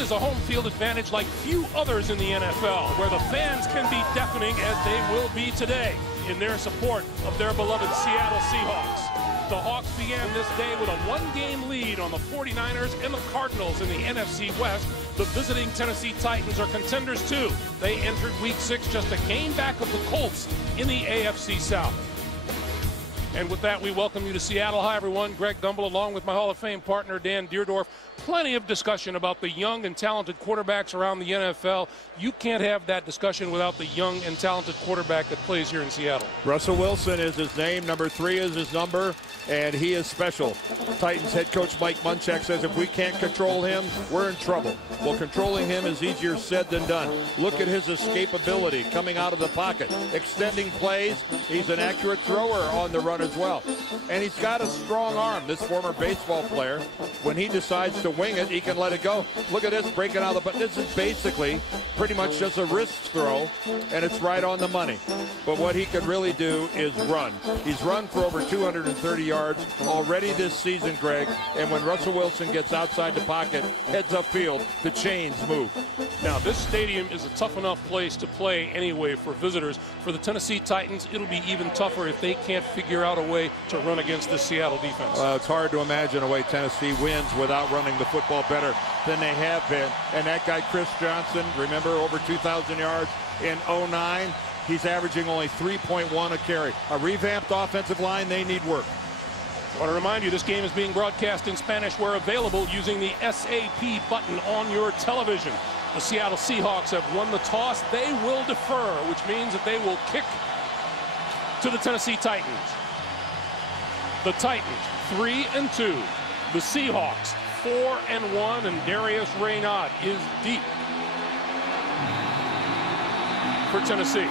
It is a home field advantage like few others in the NFL, where the fans can be deafening as they will be today in their support of their beloved Seattle Seahawks. The Hawks began this day with a one-game lead on the 49ers and the Cardinals in the NFC West. The visiting Tennessee Titans are contenders too. They entered Week 6 just a game back of the Colts in the AFC South. And with that, we welcome you to Seattle. Hi, everyone. Greg Gumbel, along with my Hall of Fame partner, Dan Deerdorf. Plenty of discussion about the young and talented quarterbacks around the NFL. You can't have that discussion without the young and talented quarterback that plays here in Seattle. Russell Wilson is his name. Number 3 is his number, and he is special. Titans head coach Mike Munchak says if we can't control him, we're in trouble. Well, controlling him is easier said than done. Look at his escapability coming out of the pocket, extending plays. He's an accurate thrower on the run as well. And he's got a strong arm. This former baseball player, when he decides to wing it, he can let it go. Look at this, breaking out of the, but this is basically pretty much just a wrist throw, and it's right on the money. But what he could really do is run. He's run for over 230 yards already this season, Greg, and when Russell Wilson gets outside the pocket, heads upfield, the chains move. Now, this stadium is a tough enough place to play anyway for visitors. For the Tennessee Titans, it'll be even tougher if they can't figure out a way to run against the Seattle defense. Well, it's hard to imagine a way Tennessee wins without running the football better than they have been. And that guy, Chris Johnson, remember, over 2,000 yards in 09. He's averaging only 3.1 a carry. A revamped offensive line, they need work. I want to remind you, this game is being broadcast in Spanish where available using the SAP button on your television. The Seattle Seahawks have won the toss. They will defer, which means that they will kick to the Tennessee Titans. The Titans, 3-2. The Seahawks, 4-1, and Darius Raynaud is deep for Tennessee.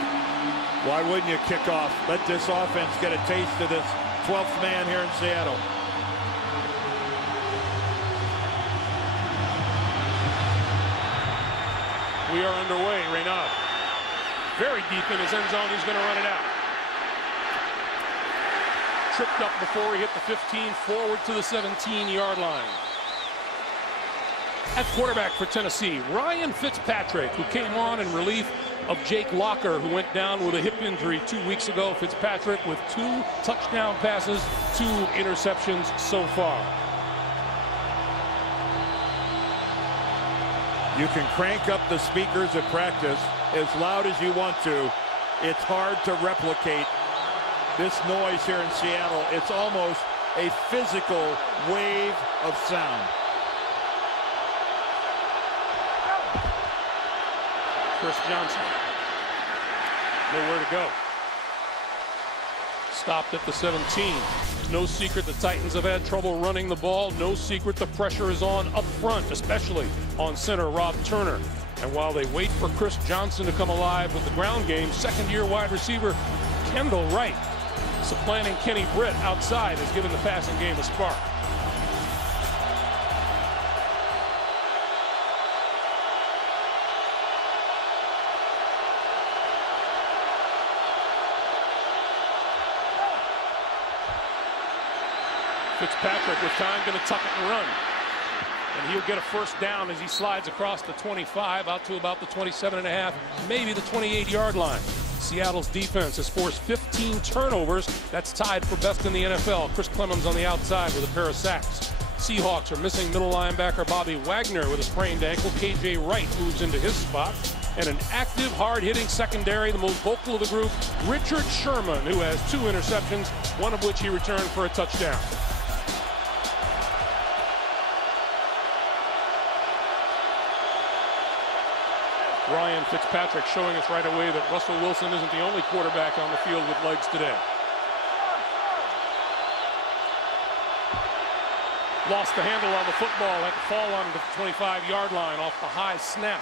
Why wouldn't you kick off? Let this offense get a taste of this 12th man here in Seattle. We are underway. Raynaud, very deep in his end zone. He's going to run it out. Tripped up before he hit the 15, forward to the 17-yard line. At quarterback for Tennessee, Ryan Fitzpatrick, who came on in relief of Jake Locker, who went down with a hip injury 2 weeks ago. Fitzpatrick with 2 touchdown passes, 2 interceptions so far. You can crank up the speakers at practice as loud as you want to. It's hard to replicate this noise here in Seattle. It's almost a physical wave of sound. Chris Johnson, nowhere to go. Stopped at the 17. No secret the Titans have had trouble running the ball. No secret the pressure is on up front, especially on center Rob Turner. And while they wait for Chris Johnson to come alive with the ground game, second-year wide receiver Kendall Wright, supplanting Kenny Britt outside, has given the passing game a spark. Fitzpatrick with time going to tuck it and run. And he'll get a first down as he slides across the 25 out to about the 27.5, maybe the 28-yard line. Seattle's defense has forced 15 turnovers. That's tied for best in the NFL. Chris Clemons on the outside with a pair of sacks. Seahawks are missing middle linebacker Bobby Wagner with a sprained ankle. KJ Wright moves into his spot. And an active, hard-hitting secondary, the most vocal of the group, Richard Sherman, who has 2 interceptions, one of which he returned for a touchdown. Ryan Fitzpatrick showing us right away that Russell Wilson isn't the only quarterback on the field with legs today. Lost the handle on the football, had to fall onto the 25-yard line off the high snap.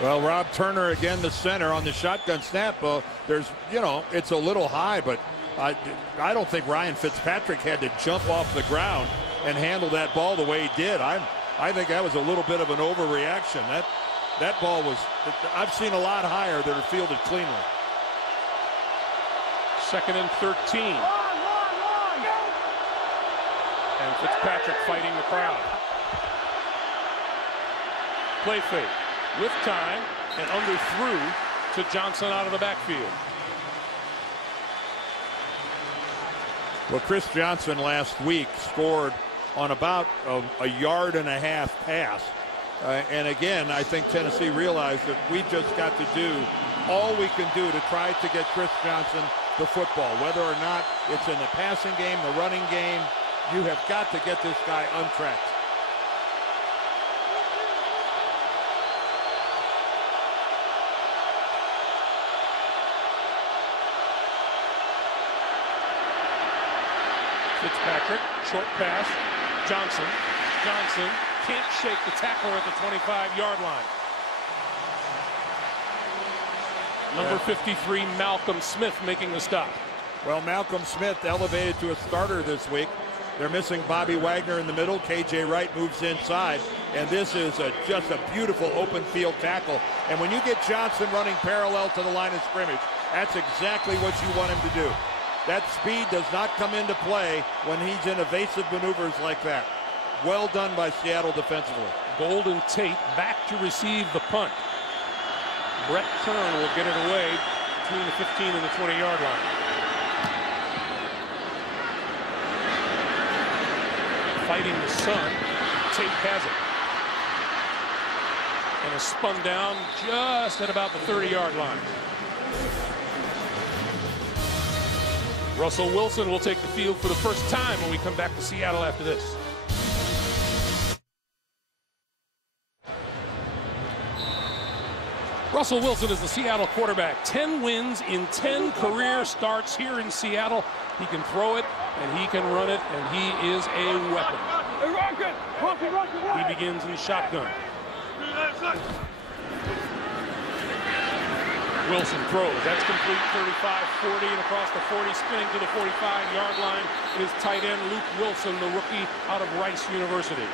Well, Rob Turner again, the center on the shotgun snap. There's, you know, it's a little high, but I don't think Ryan Fitzpatrick had to jump off the ground and handle that ball the way he did. I think that was a little bit of an overreaction. That ball was, I've seen a lot higher that are fielded cleanly. 2nd and 13. And Fitzpatrick fighting the crowd. Play fake with time and underthrew to Johnson out of the backfield. Well, Chris Johnson last week scored on about a yard-and-a-half pass. And again, I think Tennessee realized that we just got to do all we can do to try to get Chris Johnson the football. Whether or not it's in the passing game, the running game, you have got to get this guy untracked. Fitzpatrick, short pass, Johnson can't shake the tackler at the 25-yard line. Number 53, Malcolm Smith, making the stop. Well, Malcolm Smith elevated to a starter this week. They're missing Bobby Wagner in the middle. KJ Wright moves inside, and this is just a beautiful open field tackle. And when you get Johnson running parallel to the line of scrimmage, that's exactly what you want him to do. That speed does not come into play when he's in evasive maneuvers like that. Well done by Seattle defensively. Golden Tate back to receive the punt. Brett Kern will get it away between the 15 and the 20-yard line. Fighting the sun, Tate has it. And is spun down just at about the 30-yard line. Russell Wilson will take the field for the first time when we come back to Seattle after this. Russell Wilson is the Seattle quarterback. 10 wins in 10 career starts here in Seattle. He can throw it, and he can run it, and he is a weapon. He begins in shotgun. Wilson throws. That's complete, 35-40, and across the 40, spinning to the 45-yard line is tight end Luke Wilson, the rookie out of Rice University.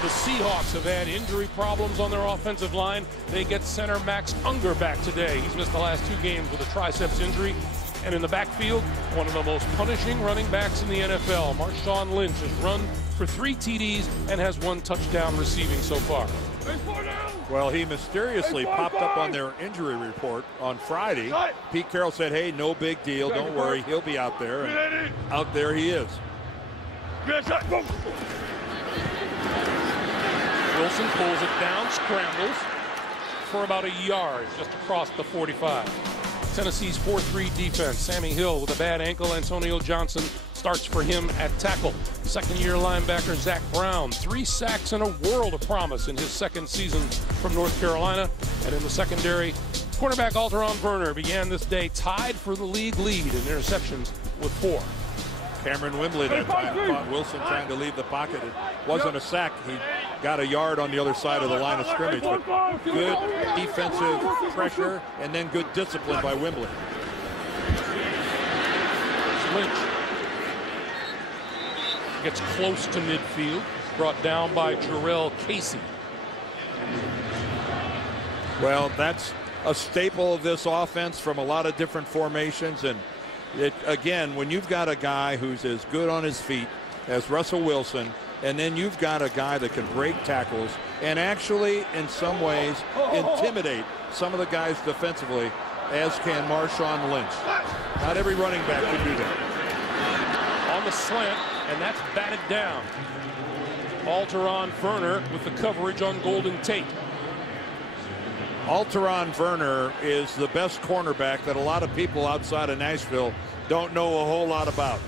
The Seahawks have had injury problems on their offensive line. They get center Max Unger back today. He's missed the last 2 games with a triceps injury. And in the backfield, one of the most punishing running backs in the NFL, Marshawn Lynch, has run for 3 TDs and has 1 touchdown receiving so far. Well, he mysteriously popped up on their injury report on Friday. Pete Carroll said, hey, no big deal, don't worry, he'll be out there. And out there he is. Wilson pulls it down, scrambles for about a yard just across the 45. Tennessee's 4-3 defense. Sammy Hill with a bad ankle. Antonio Johnson starts for him at tackle. Second-year linebacker Zach Brown, 3 sacks and a world of promise in his second season from North Carolina. And in the secondary, quarterback Alteron Werner began this day tied for the league lead in interceptions with 4. Cameron Wimbley that time caught Wilson trying to leave the pocket. It wasn't a sack. He got a yard on the other side of the line of scrimmage. But good defensive pressure and then good discipline by Wimbley. Lynch gets close to midfield. Brought down by Jarrell Casey. Well, that's a staple of this offense from a lot of different formations. And again, when you've got a guy who's as good on his feet as Russell Wilson, and then you've got a guy that can break tackles and actually, in some ways, intimidate some of the guys defensively, as can Marshawn Lynch. Not every running back can do that. On the slant, and that's batted down. Alteron Werner with the coverage on Golden Tate. Alteron Werner is the best cornerback that a lot of people outside of Nashville don't know a whole lot about.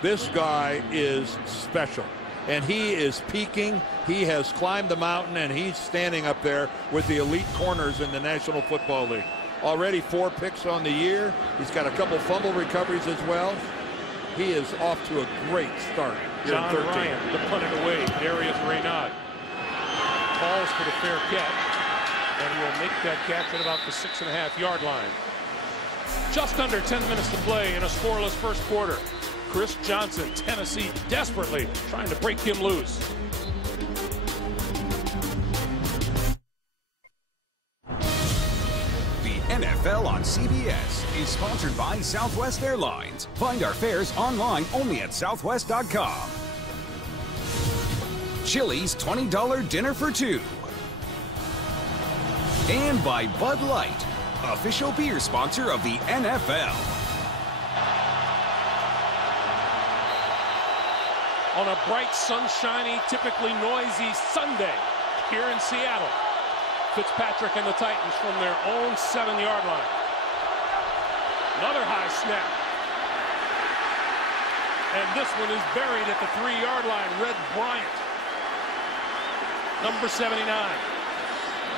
This guy is special, and he is peaking. He has climbed the mountain, and he's standing up there with the elite corners in the National Football League. Already 4 picks on the year. He's got a couple fumble recoveries as well. He is off to a great start here John in 13. Ryan to punt it away. Darius Reynaud calls for the fair catch. And will make that catch at about the 6.5-yard line. Just under 10 minutes to play in a scoreless first quarter. Chris Johnson, Tennessee, desperately trying to break him loose. The NFL on CBS is sponsored by Southwest Airlines. Find our fares online only at southwest.com. Chili's $20 dinner for 2. And by Bud Light, official beer sponsor of the NFL. On a bright, sunshiny, typically noisy Sunday here in Seattle, Fitzpatrick and the Titans from their own 7-yard line. Another high snap. And this one is buried at the 3-yard line. Red Bryant, number 79.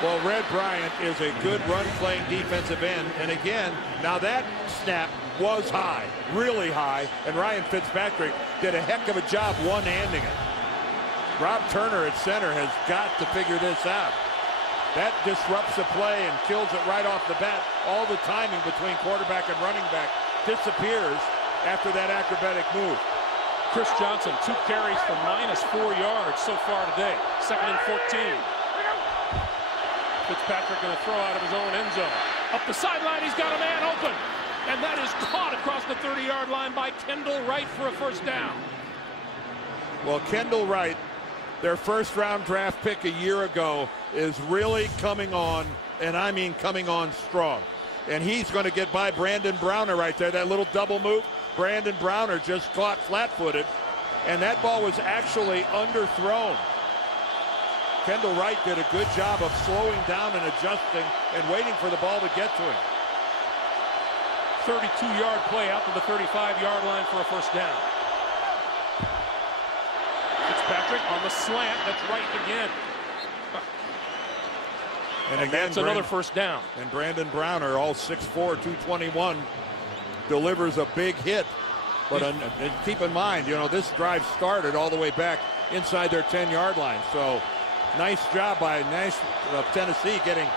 Well, Red Bryant is a good run-playing defensive end. And again, now that snap was high, really high, and Ryan Fitzpatrick did a heck of a job one-handing it. Rob Turner at center has got to figure this out. That disrupts the play and kills it right off the bat. All the timing between quarterback and running back disappears after that acrobatic move. Chris Johnson, 2 carries for -4 yards so far today. 2nd and 14. Fitzpatrick going to throw out of his own end zone. Up the sideline, he's got a man open. And that is caught across the 30-yard line by Kendall Wright for a first down. Well, Kendall Wright, their first-round draft pick a year ago, is really coming on, and I mean coming on strong. And he's going to get by Brandon Browner right there. That little double move, Brandon Browner just caught flat-footed, and that ball was actually underthrown. Kendall Wright did a good job of slowing down and adjusting and waiting for the ball to get to him. 32-yard play out to the 35-yard line for a first down. Fitzpatrick on the slant. That's right again. And again, that's another first down. And Brandon Browner, all 6'4", 221, delivers a big hit. But keep in mind, you know, this drive started all the way back inside their 10-yard line. So nice job by Tennessee getting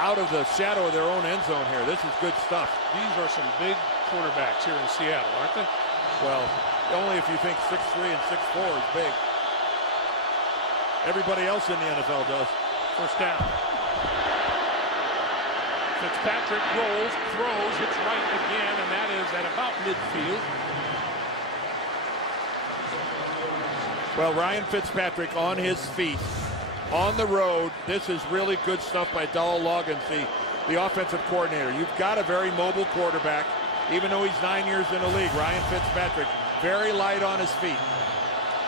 out of the shadow of their own end zone here. This is good stuff. These are some big quarterbacks here in Seattle, aren't they? Well, only if you think 6'3" and 6'4" is big. Everybody else in the NFL does. First down. Fitzpatrick rolls, throws, hits right again, and that is at about midfield. Well, Ryan Fitzpatrick on his feet, on the road. This is really good stuff by Dowell Loggins, the offensive coordinator. You've got a very mobile quarterback, even though he's 9 years in the league. Ryan Fitzpatrick, very light on his feet.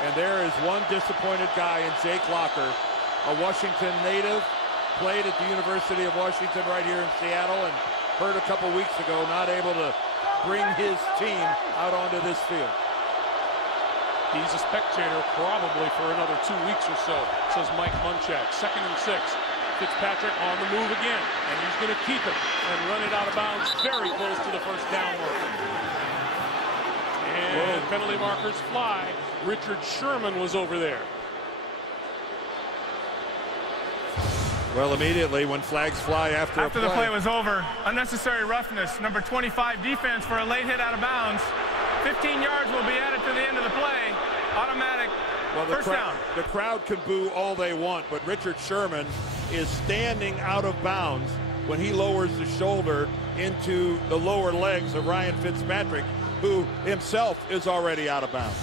And there is one disappointed guy in Jake Locker, a Washington native, played at the University of Washington right here in Seattle, and heard a couple weeks ago not able to bring his team out onto this field. He's a spectator probably for another 2 weeks or so, says Mike Munchak. 2nd and 6. Fitzpatrick on the move again, and he's going to keep it and run it out of bounds very close to the first down marker. And penalty markers fly. Richard Sherman was over there. Well, immediately when flags fly after the play was over, unnecessary roughness, number 25 defense for a late hit out of bounds. 15 yards will be added to the end of the play. Automatic first down. The crowd can boo all they want, but Richard Sherman is standing out of bounds when he lowers the shoulder into the lower legs of Ryan Fitzpatrick, who himself is already out of bounds.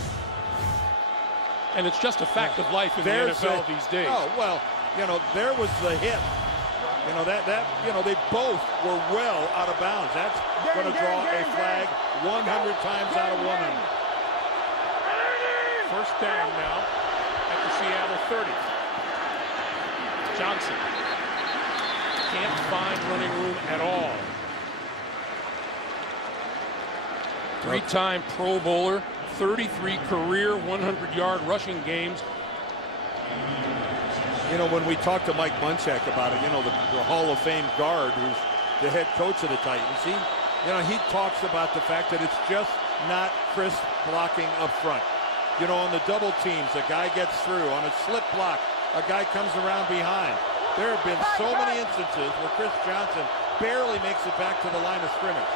And it's just a fact of life in the NFL these days. Oh, well, you know, there was the hit. You know, they both were well out of bounds. That's going to draw a flag 100 times out of 100. First down now at the Seattle 30. Johnson can't find running room at all. 3-time Pro Bowler, 33 career 100-yard rushing games. You know, when we talked to Mike Munchak about it, you know, the Hall of Fame guard who's the head coach of the Titans, he talks about the fact that it's just not crisp blocking up front. You know, on the double teams, a guy gets through. On a slip block, a guy comes around behind. There have been so many instances where Chris Johnson barely makes it back to the line of scrimmage.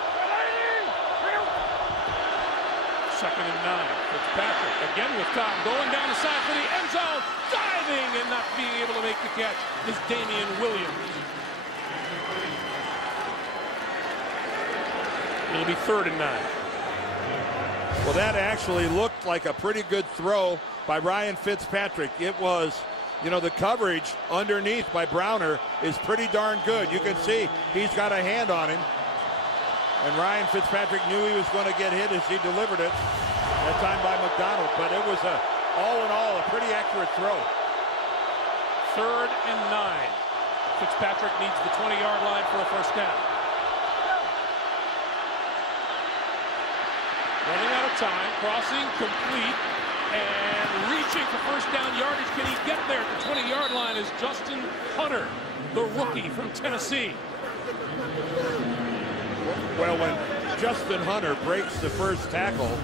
2nd and 9. Fitzpatrick again with time, going down the side for the end zone, diving and not being able to make the catch is Damian Williams. It'll be 3rd and 9. Well, that actually looked like a pretty good throw by Ryan Fitzpatrick. It was, You know, the coverage underneath by Browner is pretty darn good. You can see he's got a hand on him. And Ryan Fitzpatrick knew he was going to get hit as he delivered it. That time by McDonald. But it was, all in all, a pretty accurate throw. 3rd and 9. Fitzpatrick needs the 20-yard line for a first down. Running out of time, crossing, complete, and reaching for first down yardage. Can he get there? The 20-yard line is Justin Hunter, the rookie from Tennessee. Well, when Justin Hunter breaks the first tackle,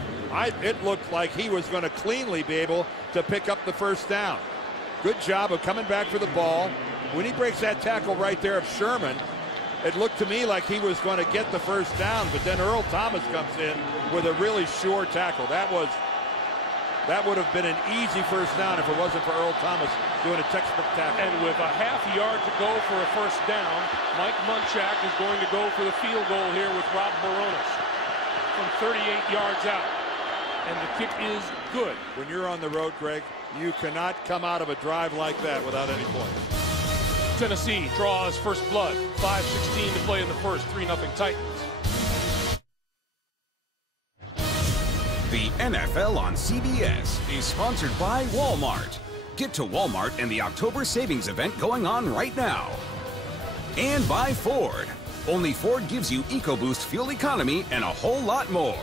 it looked like he was going to cleanly be able to pick up the first down. Good job of coming back for the ball. When he breaks that tackle right there of Sherman, it looked to me like he was going to get the first down, but then Earl Thomas comes in with a really sure tackle. That would have been an easy first down if it wasn't for Earl Thomas doing a textbook tackle. And with a half yard to go for a first down, Mike Munchak is going to go for the field goal here with Rob Baronis from 38 yards out. And the kick is good. When you're on the road, Greg, you cannot come out of a drive like that without any points. Tennessee draws first blood. 5:16 to play in the first. 3-0 Titans. The NFL on CBS is sponsored by Walmart. Get to Walmart and the October savings event going on right now. And by Ford. Only Ford gives you EcoBoost fuel economy and a whole lot more.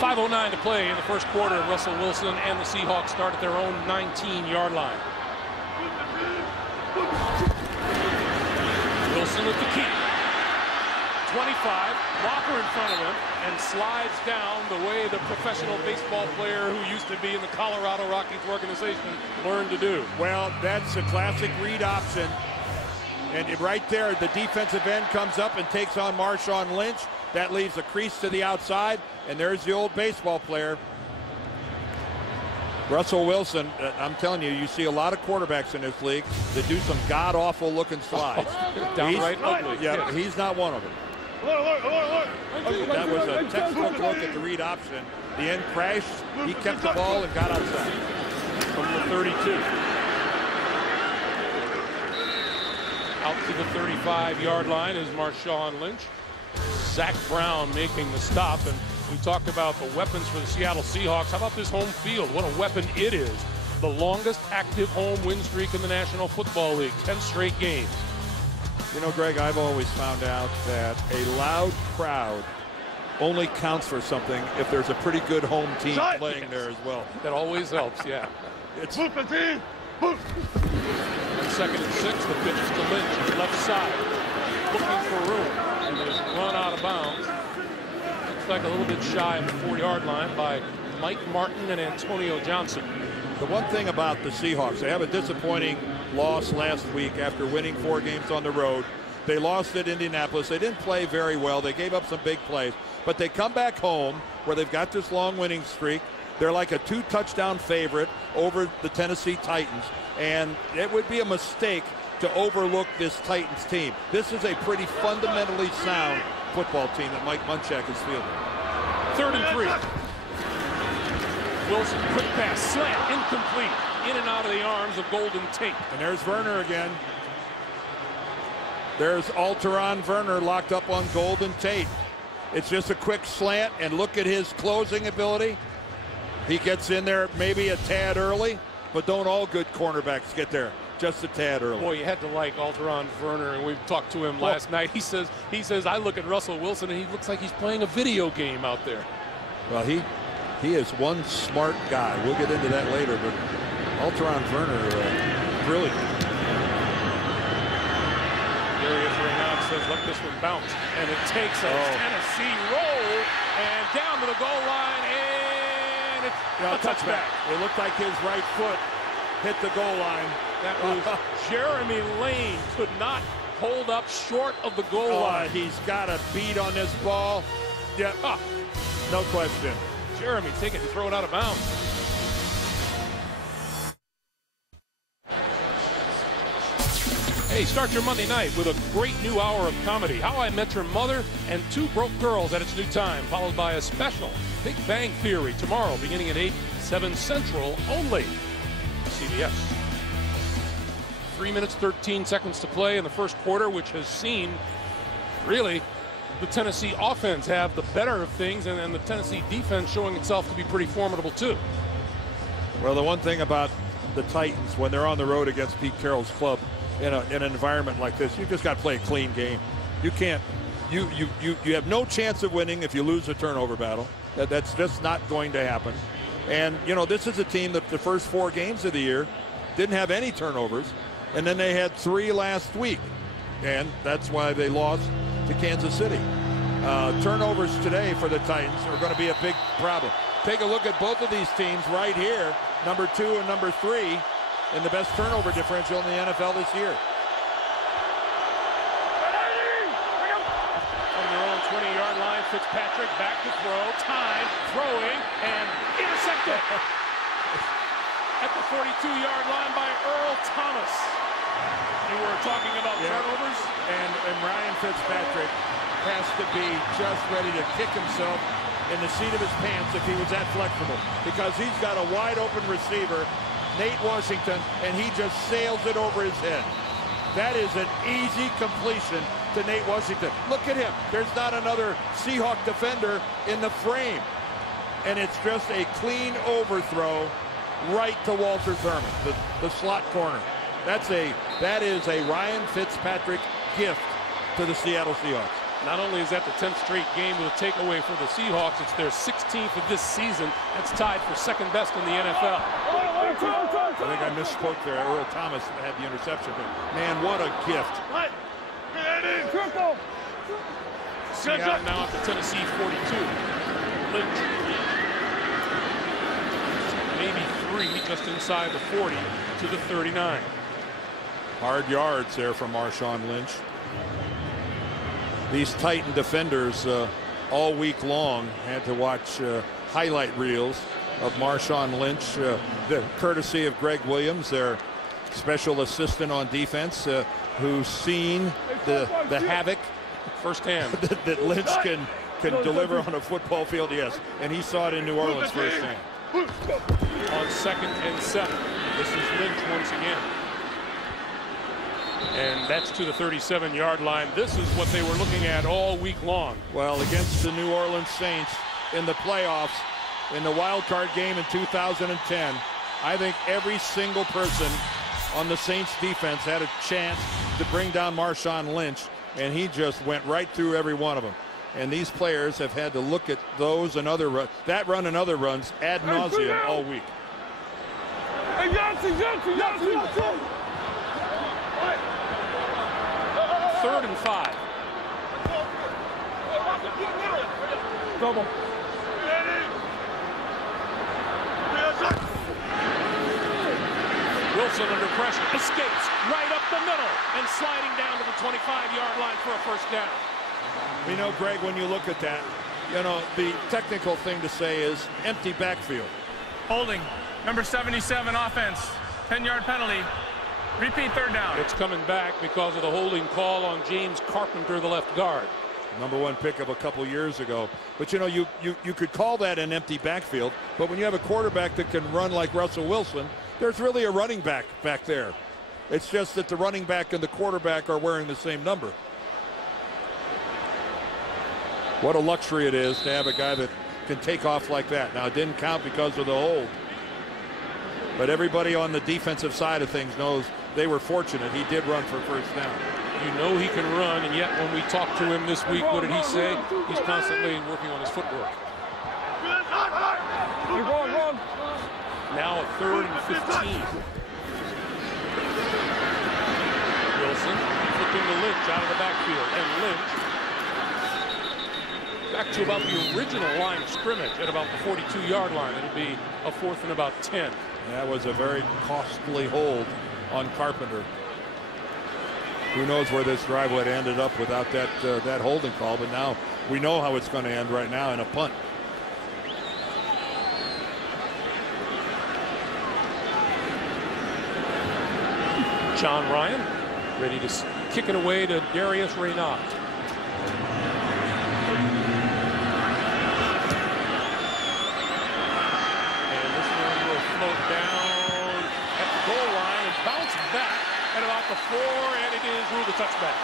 5:09 to play in the first quarter. Russell Wilson and the Seahawks start at their own 19-yard line. Wilson with the key. 25, blocker in front of him, and slides down the way the professional baseball player who used to be in the Colorado Rockies organization learned to do. Well, that's a classic read option. And right there, the defensive end comes up and takes on Marshawn Lynch. That leaves a crease to the outside, and there's the old baseball player. Russell Wilson, I'm telling you, you see a lot of quarterbacks in this league that do some god-awful looking slides. Downright ugly. Yeah, he's not one of them. That was a textbook look at the read option. The end crashed. He kept the ball and got outside. From the 32. Out to the 35-yard line is Marshawn Lynch. Zach Brown making the stop, and we talked about the weapons for the Seattle Seahawks. How about this home field? What a weapon it is. The longest active home win streak in the National Football League, 10 straight games. You know, Greg, I've always found out that a loud crowd only counts for something if there's a pretty good home team playing there as well. That always helps, yeah. It's 2nd and 6, the pitch to Lynch, left side, looking for room, and it is run out of bounds. Looks like a little bit shy of the 4-yard line by Mike Martin and Antonio Johnson. The one thing about the Seahawks, they have a disappointing loss last week after winning 4 games on the road. They lost at Indianapolis. They didn't play very well. They gave up some big plays. But they come back home where they've got this long winning streak. They're like a 2-touchdown favorite over the Tennessee Titans. And it would be a mistake to overlook this Titans team. This is a pretty fundamentally sound football team that Mike Munchak is fielding. 3rd and 3. Wilson, quick pass, slant, incomplete. In and out of the arms of Golden Tate. And there's Werner again. There's Alteron Werner locked up on Golden Tate. It's just a quick slant, and look at his closing ability. He gets in there maybe a tad early, but don't all good cornerbacks get there just a tad early. Boy, you had to like Alteron Werner, and we talked to him last night. He says I look at Russell Wilson, and he looks like he's playing a video game out there. Well, he is one smart guy. We'll get into that later, but Alteron Werner, brilliant. Darius Reynolds says, let this one bounce. And it takes a Tennessee roll, and down to the goal line, and it's a touchback. It looked like his right foot hit the goal line. That was Jeremy Lane could not hold up short of the goal line. He's got a beat on this ball. Yeah, no question. Jeremy, take it and throw it out of bounds. Hey, start your Monday night with a great new hour of comedy. How I Met Your Mother and Two Broke Girls at its new time, followed by a special Big Bang Theory tomorrow beginning at 8, 7 Central only. CBS. 3 minutes, 13 seconds to play in the first quarter, which has seen really the Tennessee offense have the better of things, and the Tennessee defense showing itself to be pretty formidable too. Well, the one thing about the Titans when they're on the road against Pete Carroll's club in an environment like this, you just got to play a clean game. You can't. You have no chance of winning if you lose a turnover battle. That's just not going to happen. And you know, this is a team that the first 4 games of the year didn't have any turnovers, and then they had 3 last week, and that's why they lost to Kansas City. Turnovers today for the Titans are going to be a big problem. Take a look at both of these teams right here, number 2 and number 3, in the best turnover differential in the NFL this year. On their own 20-yard line, Fitzpatrick back to throw, time, throwing, and intercepted at the 42-yard line by Earl Thomas. You were talking about turnovers. And Ryan Fitzpatrick has to be just ready to kick himself in the seat of his pants if he was that flexible, because he's got a wide open receiver, Nate Washington, and he just sails it over his head. That is an easy completion to Nate Washington. Look at him. There's not another Seahawk defender in the frame. And it's just a clean overthrow right to Walter Thurman, the slot corner. That is a Ryan Fitzpatrick gift to the Seattle Seahawks. Not only is that the 10th straight game with a takeaway for the Seahawks, it's their 16th of this season. That's tied for second best in the NFL. I think I misspoke there. Earl Thomas had the interception, but man, what a gift. Seattle now at the Tennessee 42. Lynch. Maybe 3 just inside the 40 to the 39. Hard yards there from Marshawn Lynch. These Titan defenders all week long had to watch highlight reels of Marshawn Lynch, the courtesy of Greg Williams, their special assistant on defense, who's seen the havoc firsthand that Lynch can deliver on a football field. Yes, and he saw it in New Orleans firsthand. On 2nd and 7. This is Lynch once again. And that's to the 37-yard line. This is what they were looking at all week long. Well, against the New Orleans Saints in the playoffs, in the wild card game in 2010, I think every single person on the Saints defense had a chance to bring down Marshawn Lynch, and he just went right through every one of them. And these players have had to look at those and other that run and other runs ad nauseum all week. Third and 5. Double. Wilson under pressure, escapes right up the middle and sliding down to the 25-yard line for a first down. You know, Greg, when you look at that, you know, the technical thing to say is empty backfield. Holding. Number 77 offense. 10-yard penalty. Repeat third down. It's coming back because of the holding call on James Carpenter, the left guard. #1 pick of a couple years ago. But, you know, you could call that an empty backfield. But when you have a quarterback that can run like Russell Wilson, there's really a running back there. It's just that the running back and the quarterback are wearing the same number. What a luxury it is to have a guy that can take off like that. Now, it didn't count because of the hold. But everybody on the defensive side of things knows they were fortunate. He did run for first down. You know he can run, and yet when we talked to him this week, what did he say? He's constantly working on his footwork. Now a 3rd and 15. Wilson flipping to Lynch out of the backfield, and Lynch back to about the original line of scrimmage at about the 42-yard line. It'll be a 4th and about 10. That was a very costly hold on Carpenter. Who knows where this drive would have ended up without that holding call, but now we know how it's going to end right now in a punt. John Ryan Ready to kick it away to Darius Reynaud. And this one will float down at the goal line and bounce back at about the 4, and it is ruled a touchback.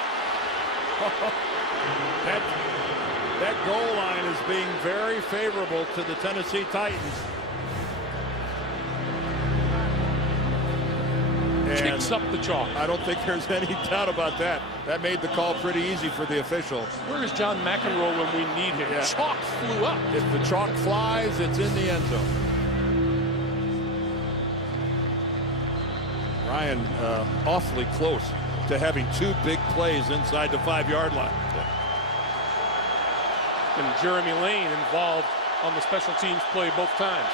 That goal line is being very favorable to the Tennessee Titans. Kicks up the chalk. I don't think there's any doubt about that. That made the call pretty easy for the official. Where is John McEnroe when we need him? Yeah. Chalk flew up. If the chalk flies, it's in the end zone. Ryan awfully close to having 2 big plays inside the 5-yard line. And Jeremy Lane involved on the special teams play both times.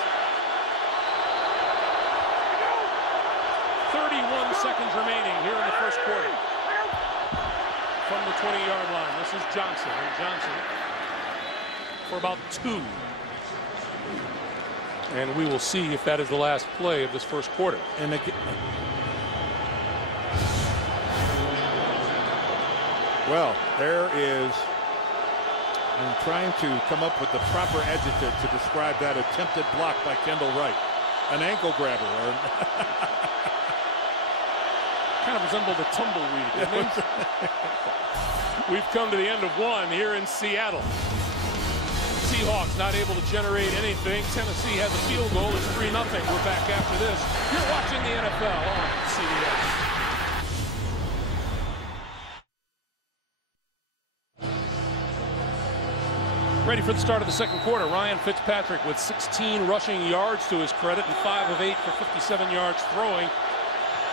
31 seconds remaining here in the first quarter. From the 20-yard line, this is Johnson. And Johnson for about 2. And we will see if that is the last play of this first quarter. And well, there is, I'm trying to come up with the proper adjective to describe that attempted block by Kendall Wright. An ankle grabber. Kind of resembled a tumbleweed, didn't it? We've come to the end of one here in Seattle. Seahawks not able to generate anything. Tennessee has a field goal. It's 3-0. We're back after this. You're watching the NFL on CBS. Ready for the start of the second quarter. Ryan Fitzpatrick with 16 rushing yards to his credit and 5 of 8 for 57 yards throwing.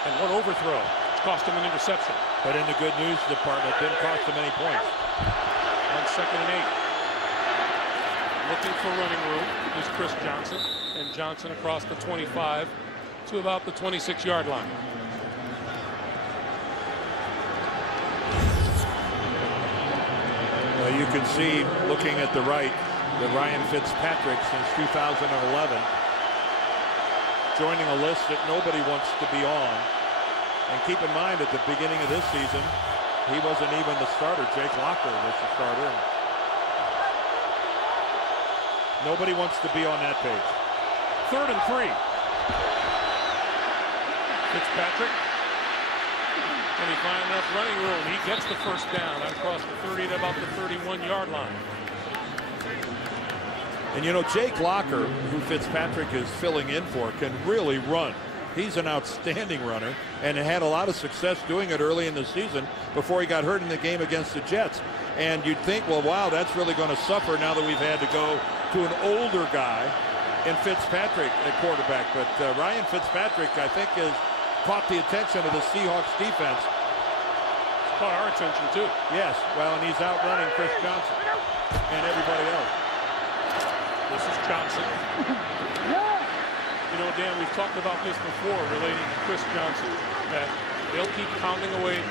And 1 overthrow, which cost him an interception. But in the good news department, didn't cost him any points. On 2nd and 8. Looking for running room is Chris Johnson. And Johnson across the 25 to about the 26-yard line. Well, you can see, looking at the right, that Ryan Fitzpatrick since 2011 joining a list that nobody wants to be on. And keep in mind, at the beginning of this season, he wasn't even the starter. Jake Locker was the starter. Nobody wants to be on that page. 3rd and 3. Fitzpatrick. Can he find enough running room? He gets the first down across the 30 to about the 31-yard line. And you know, Jake Locker, who Fitzpatrick is filling in for, can really run. He's an outstanding runner and had a lot of success doing it early in the season before he got hurt in the game against the Jets. And you'd think, well, wow, that's really going to suffer now that we've had to go to an older guy in Fitzpatrick at quarterback. But Ryan Fitzpatrick, I think, has caught the attention of the Seahawks defense. It's caught our attention, too. Yes, well, and he's outrunning Chris Johnson and everybody else. This is Johnson. You know, Dan, we've talked about this before relating to Chris Johnson, that they'll keep pounding away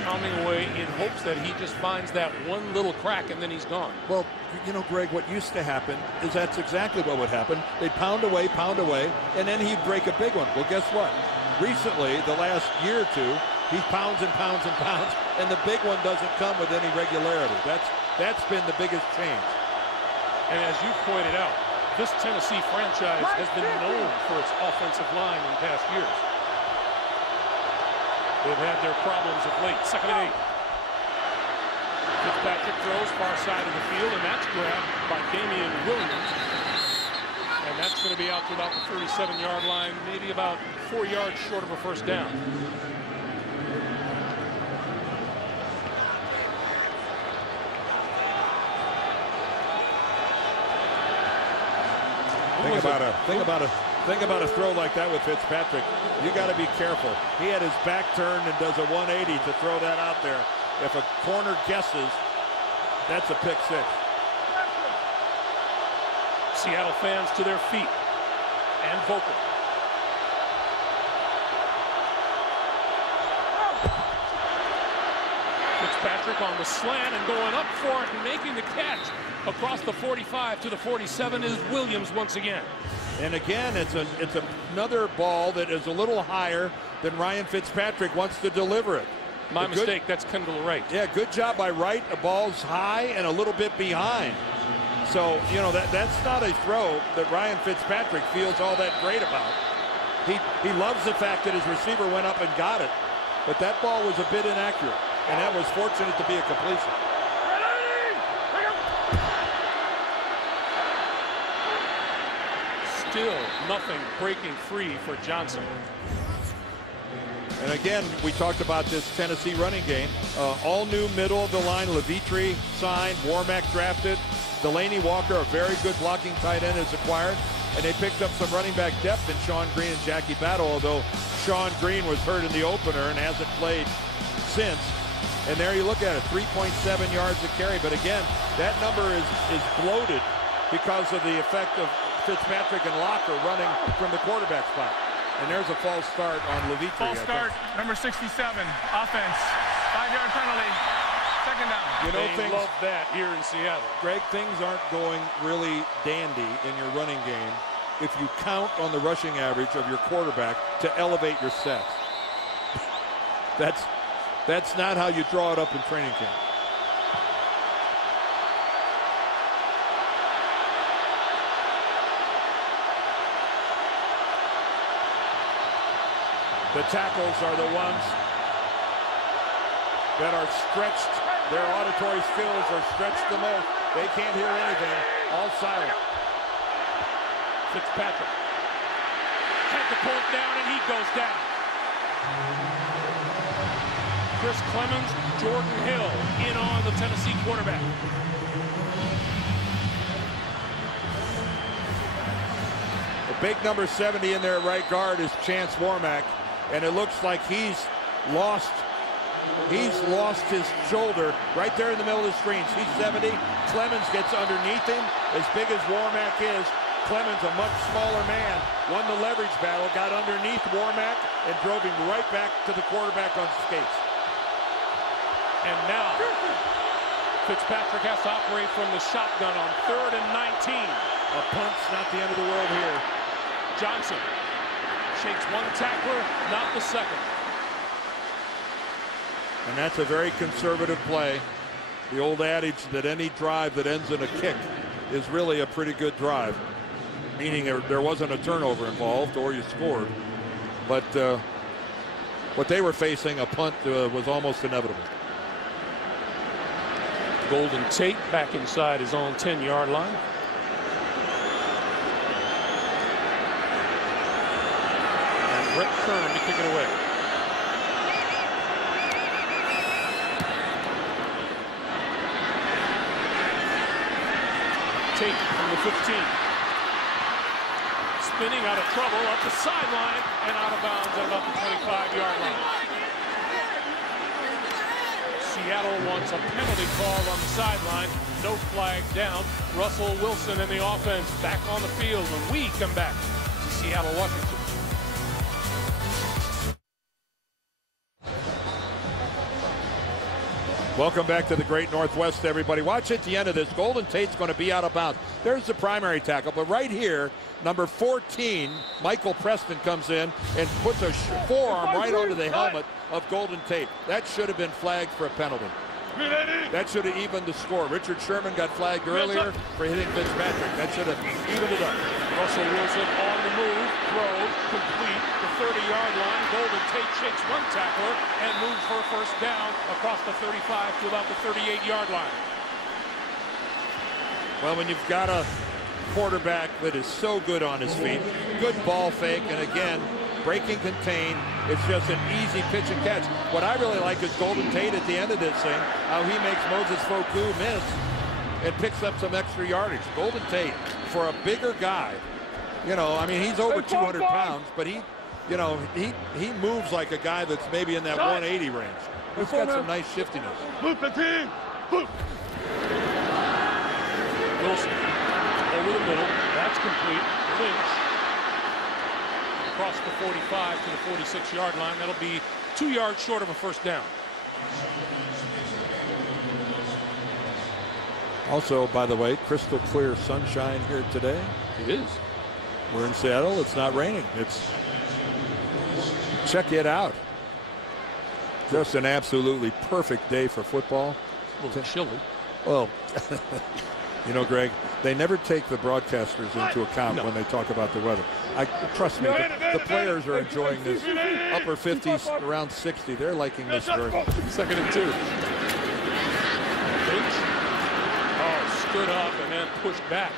in hopes that he just finds that one little crack and then he's gone. Well, you know, Greg, what used to happen is that's exactly what would happen. They'd pound away, and then he'd break a big one. Well, guess what? Recently, the last year or two, he pounds and pounds and pounds, and the big one doesn't come with any regularity. That's been the biggest change. And as you pointed out, this Tennessee franchise has been known for its offensive line in past years. They've had their problems of late. 2nd and 8. Fitzpatrick throws far side of the field, and that's grabbed by Damian Williams. And that's going to be out to about the 37-yard line, maybe about 4 yards short of a first down. Think about a throw like that with Fitzpatrick. You got to be careful. He had his back turned and does a 180 to throw that out there. If a corner guesses, that's a pick 6. Seattle fans to their feet and vocal. Fitzpatrick on the slant and going up for it and making the catch across the 45 to the 47 is Williams once again. And again, it's another ball that is a little higher than Ryan Fitzpatrick wants to deliver it. My mistake. That's Kendall Wright. Yeah, good job by Wright. The ball's high and a little bit behind. So, you know, that's not a throw that Ryan Fitzpatrick feels all that great about. He loves the fact that his receiver went up and got it, but that ball was a bit inaccurate, and that was fortunate to be a completion. Still nothing breaking free for Johnson. And again, we talked about this Tennessee running game. All new middle of the line. Levitri signed. Warmack drafted. Delaney Walker, a very good blocking tight end, is acquired. And they picked up some running back depth in Sean Green and Jackie Battle, although Sean Green was hurt in the opener and hasn't played since. And there you look at it, 3.7 yards a carry. But again, that number is bloated because of the effect of Fitzpatrick and Locker running from the quarterback spot. And there's a false start on Levitri. False start, number 67, offense. 5-yard penalty, second down. You know, they love that here in Seattle. Greg, things aren't going really dandy in your running game if you count on the rushing average of your quarterback to elevate your sets. That's not how you draw it up in training camp. The tackles are the ones that are stretched. Their auditory skills are stretched the most. They can't hear anything. All silent. Fitzpatrick had the point down, and he goes down. Chris Clemens, Jordan Hill in on the Tennessee quarterback. The big number 70 in there at right guard is Chance Warmack, and it looks like he's lost his shoulder right there in the middle of the screens. He's 70. Clemens gets underneath him. As big as Warmack is, Clemens, a much smaller man, won the leverage battle, got underneath Warmack, and drove him right back to the quarterback on skates. And now Fitzpatrick has to operate from the shotgun on 3rd and 19. A punt's not the end of the world here. Johnson shakes one tackler, not the second. And that's a very conservative play. The old adage that any drive that ends in a kick is really a pretty good drive, meaning there wasn't a turnover involved or you scored. But what they were facing, a punt, was almost inevitable. Golden Tate back inside his own 10-yard line. And Brett Kern to kick it away. Tate from the 15. Spinning out of trouble up the sideline and out of bounds at about the 25-yard line. Seattle wants a penalty call on the sideline. No flag down. Russell Wilson and the offense back on the field when we come back to Seattle, Washington. Welcome back to the Great Northwest, everybody. Watch at the end of this. Golden Tate's going to be out of bounds. There's the primary tackle, but right here, number 14, Michael Preston comes in and puts a forearm right onto the helmet of Golden Tate. That should have been flagged for a penalty. That should have evened the score. Richard Sherman got flagged earlier for hitting Fitzpatrick. That should have evened it up. Russell Wilson on the move, throw, complete, the 30-yard line. Golden Tate shakes one tackler and moves for a first down across the 35 to about the 38-yard line. Well, when you've got a quarterback that is so good on his feet, good ball fake, and again, breaking contain, it's just an easy pitch and catch. What I really like is Golden Tate at the end of this thing, how he makes Moses Foku miss and picks up some extra yardage. Golden Tate, for a bigger guy, you know, I mean, he's over 200 pounds, but he moves like a guy that's maybe in that 180 range. He's got some nice shiftiness. Move the team. Move. Wilson over the middle. That's complete. Lynch across the 45 to the 46-yard line. That'll be 2 yards short of a first down. Also, by the way, crystal clear sunshine here today. It is. We're in Seattle. It's not raining. Check it out. Just an absolutely perfect day for football. A little chilly. Well, you know, Greg, they never take the broadcasters into account when they talk about the weather. Trust me, the players are enjoying this upper 50s, around 60. They're liking this very much. 2nd and 2. Lynch. Oh, stood up and then pushed back.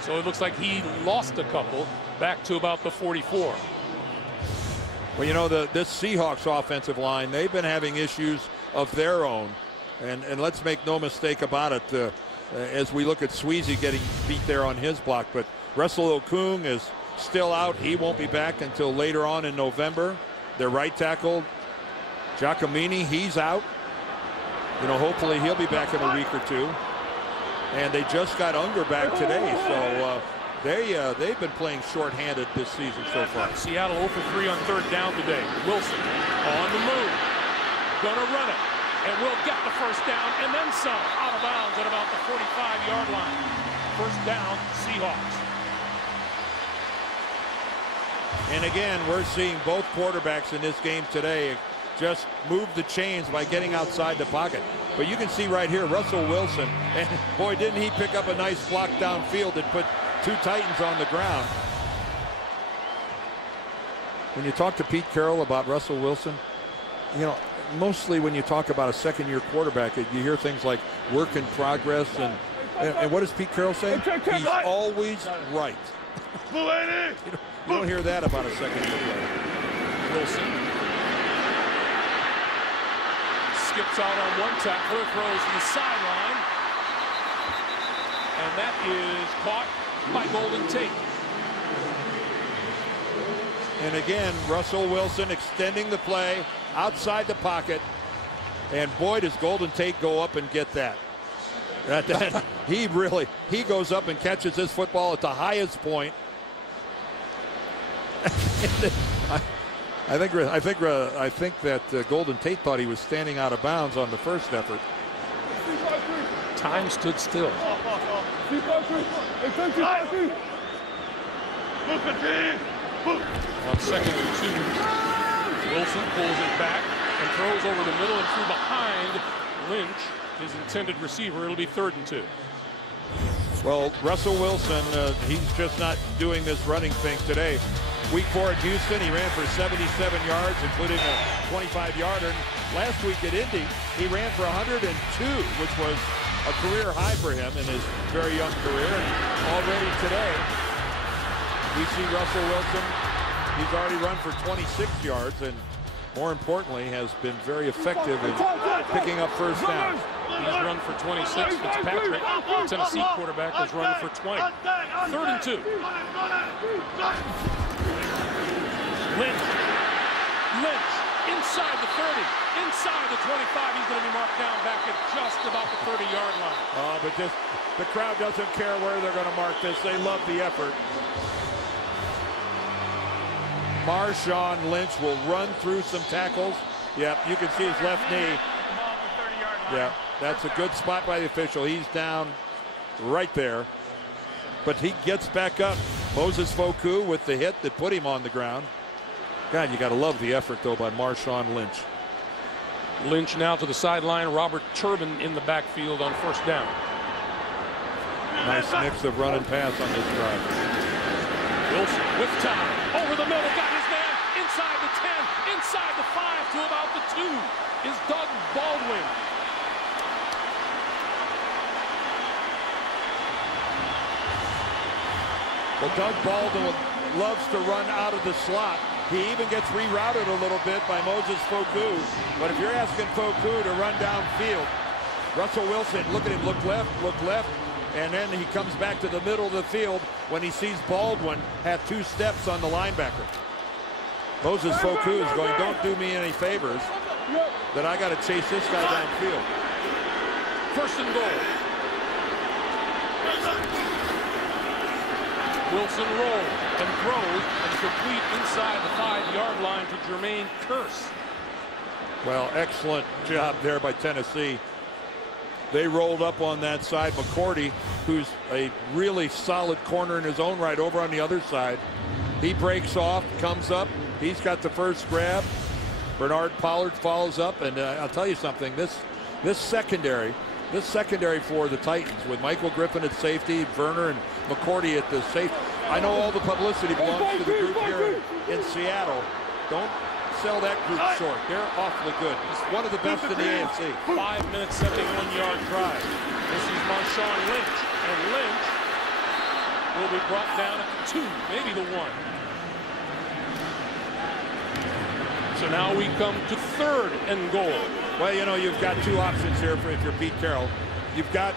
So it looks like he lost a couple back to about the 44. Well, you know, this Seahawks offensive line, they've been having issues of their own. And let's make no mistake about it, as we look at Sweezy getting beat there on his block. But Russell Okung is still out. He won't be back until later on in November. Their right tackle, Giacomini, he's out. You know, hopefully he'll be back in a week or two. And they just got Unger back today. So they've been playing shorthanded this season so far. Seattle 0 for 3 on 3rd down today. Wilson on the move. Gonna run it. And will get the 1st down and then some. Out of bounds at about the 45-yard line. 1st down, Seahawks. And again, we're seeing both quarterbacks in this game today just move the chains by getting outside the pocket. But you can see right here, Russell Wilson, and boy, didn't he pick up a nice block downfield that put 2 Titans on the ground. When you talk to Pete Carroll about Russell Wilson, you know, mostly when you talk about a second-year quarterback, you hear things like work in progress, and what does Pete Carroll say? He's always right. You don't hear that about a second-year player. Wilson skips out on 1 tackler, throws to the sideline, and that is caught by Golden Tate. And again, Russell Wilson extending the play outside the pocket. And boy, does Golden Tate go up and get that. He goes up and catches this football at the highest point. I think that Golden Tate thought he was standing out of bounds on the first effort. Time stood still. On 2nd and 2, Wilson pulls it back and throws over the middle and through behind Lynch, his intended receiver. It'll be 3rd and 2. Well, Russell Wilson, he's just not doing this running thing today. Week 4 at Houston, he ran for 77 yards, including a 25-yarder. Last week at Indy, he ran for 102, which was a career high for him in his very young career. And already today, we see Russell Wilson. He's already run for 26 yards, and more importantly, has been very effective in picking up 1st downs. He's run for 26. Fitzpatrick, the Tennessee quarterback, has run for 20. 3rd and 2. Lynch, inside the 30, inside the 25. He's going to be marked down back at just about the 30-yard line. Oh, but the crowd doesn't care where they're going to mark this. They love the effort. Marshawn Lynch will run through some tackles. Yep, you can see his left knee. Yeah, that's a good spot by the official. He's down right there. But he gets back up. Moses Foku with the hit that put him on the ground. God, you got to love the effort, though, by Marshawn Lynch. Lynch now to the sideline. Robert Turbin in the backfield on 1st down. Nice mix of run and pass on this drive. Wilson with time. Over the middle. Got his man inside the 10. Inside the 5 to about the 2 is Doug Baldwin. Well, Doug Baldwin loves to run out of the slot. He even gets rerouted a little bit by Moses Foku. But if you're asking Foku to run downfield, Russell Wilson, look at him, look left, and then he comes back to the middle of the field when he sees Baldwin have 2 steps on the linebacker. Moses Foku is going, don't do me any favors, that I got to chase this guy downfield. 1st and goal. Wilson rolls and throws and complete inside the 5-yard line to Jermaine Kearse. Well, excellent job there by Tennessee. They rolled up on that side. McCourty, who's a really solid corner in his own right, over on the other side. He breaks off, comes up. He's got the first grab. Bernard Pollard follows up, and I'll tell you something. This secondary for the Titans with Michael Griffin at safety, Werner and McCourty at the safety. I know all the publicity belongs to the group here in Seattle. Don't sell that group short. They're awfully good. It's one of the best in the AFC. 5 minutes, 71-yard drive. This is Marshawn Lynch, and Lynch will be brought down at the 2, maybe the 1. So now we come to 3rd and goal. Well, you know, you've got two options here if you're Pete Carroll. You've got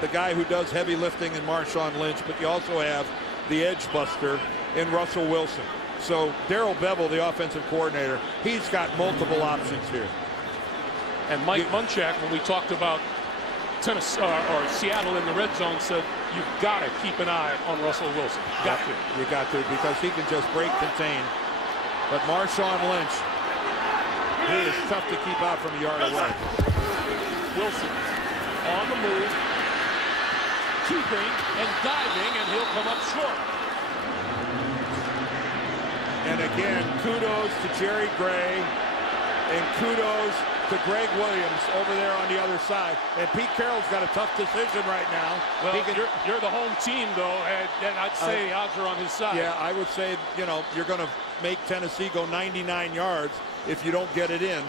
the guy who does heavy lifting in Marshawn Lynch, but you also have the edge buster in Russell Wilson. So Darrell Bevell, the offensive coordinator, he's got multiple options here. And Mike Munchak, when we talked about Tennessee or Seattle in the red zone, said you've got to keep an eye on Russell Wilson. You got to, because he can just break contain. But Marshawn Lynch, he is tough to keep out from a yard away. Wilson on the move, keeping and diving, and he'll come up short. And again, kudos to Jerry Gray, and kudos to Greg Williams over there on the other side. And Pete Carroll's got a tough decision right now. Well, you're the home team, though, and I'd say odds are on his side. Yeah, I would say, you know, you're going to make Tennessee go 99 yards if you don't get it in.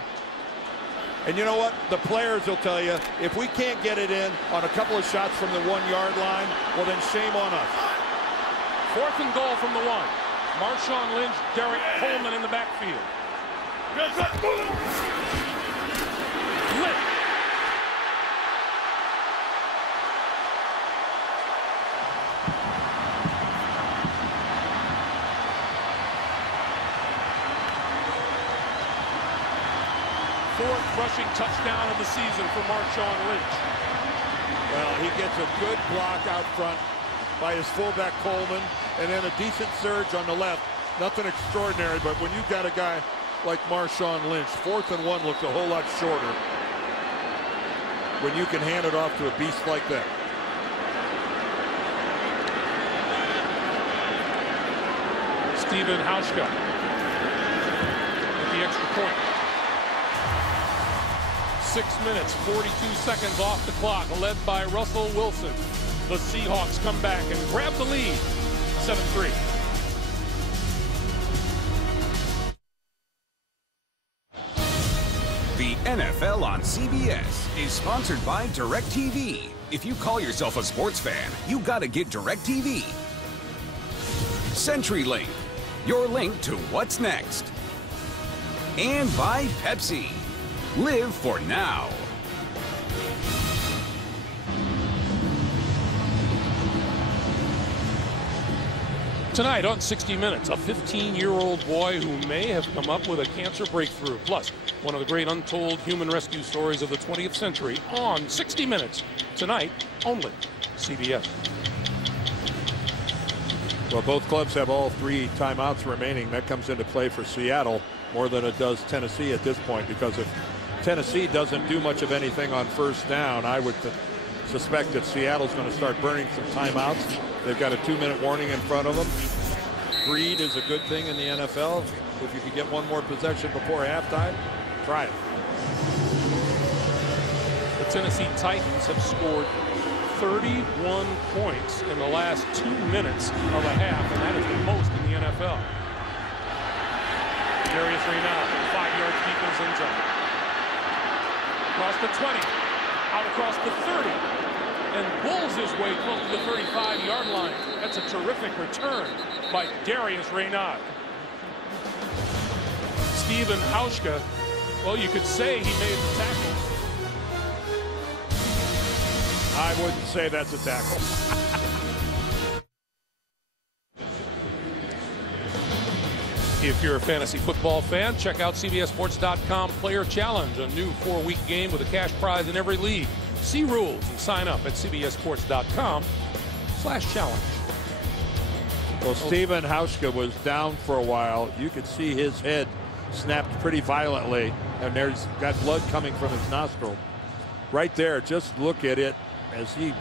And you know what? The players will tell you, if we can't get it in on a couple of shots from the 1-yard line, well, then shame on us. 4th and goal from the 1. Marshawn Lynch, Derek Coleman in the backfield. Lynch. Fourth rushing touchdown of the season for Marshawn Lynch. Well, he gets a good block out front by his fullback Coleman, and then a decent surge on the left. Nothing extraordinary, but when you've got a guy like Marshawn Lynch, 4th and 1 looks a whole lot shorter when you can hand it off to a beast like that. Stephen Hauschka with the extra point. 6 minutes, 42 seconds off the clock, led by Russell Wilson. The Seahawks come back and grab the lead, 7-3. The NFL on CBS is sponsored by DirecTV. If you call yourself a sports fan, you gotta get DirecTV. CenturyLink, your link to what's next. And by Pepsi. Live for now. Tonight on 60 Minutes, a 15-year-old boy who may have come up with a cancer breakthrough. Plus, one of the great untold human rescue stories of the 20th century on 60 Minutes. Tonight, only CBS. Well, both clubs have all 3 timeouts remaining. That comes into play for Seattle more than it does Tennessee at this point, because if Tennessee doesn't do much of anything on first down, I would suspect that Seattle's going to start burning some timeouts. They've got a 2-minute warning in front of them. Greed is a good thing in the NFL. If you could get one more possession before halftime, try it. The Tennessee Titans have scored 31 points in the last 2 minutes of a half, and that is the most in the NFL. Darius Raynaud, 5 yards deep in his end zone. Across the 20, out across the 30, and bulls his way close to the 35-yard line. That's a terrific return by Darius Raynaud. Stephen Hauschka, well, you could say he made the tackle. I wouldn't say that's a tackle. If you're a fantasy football fan, check out CBSSports.com Player Challenge, a new 4-week game with a cash prize in every league. See rules and sign up at CBSSports.com/challenge. Well, Stephen Hauschka was down for a while. You could see his head snapped pretty violently, and there's got blood coming from his nostril. Right there, just look at it, as he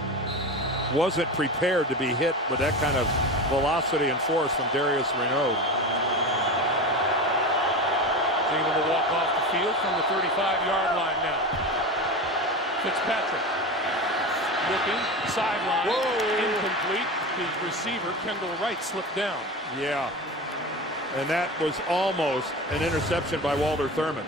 wasn't prepared to be hit with that kind of velocity and force from Darius Raynaud. able to walk off the field from the 35-yard line now. Fitzpatrick looking, sideline, incomplete. His receiver, Kendall Wright, slipped down. Yeah, and that was almost an interception by Walter Thurman.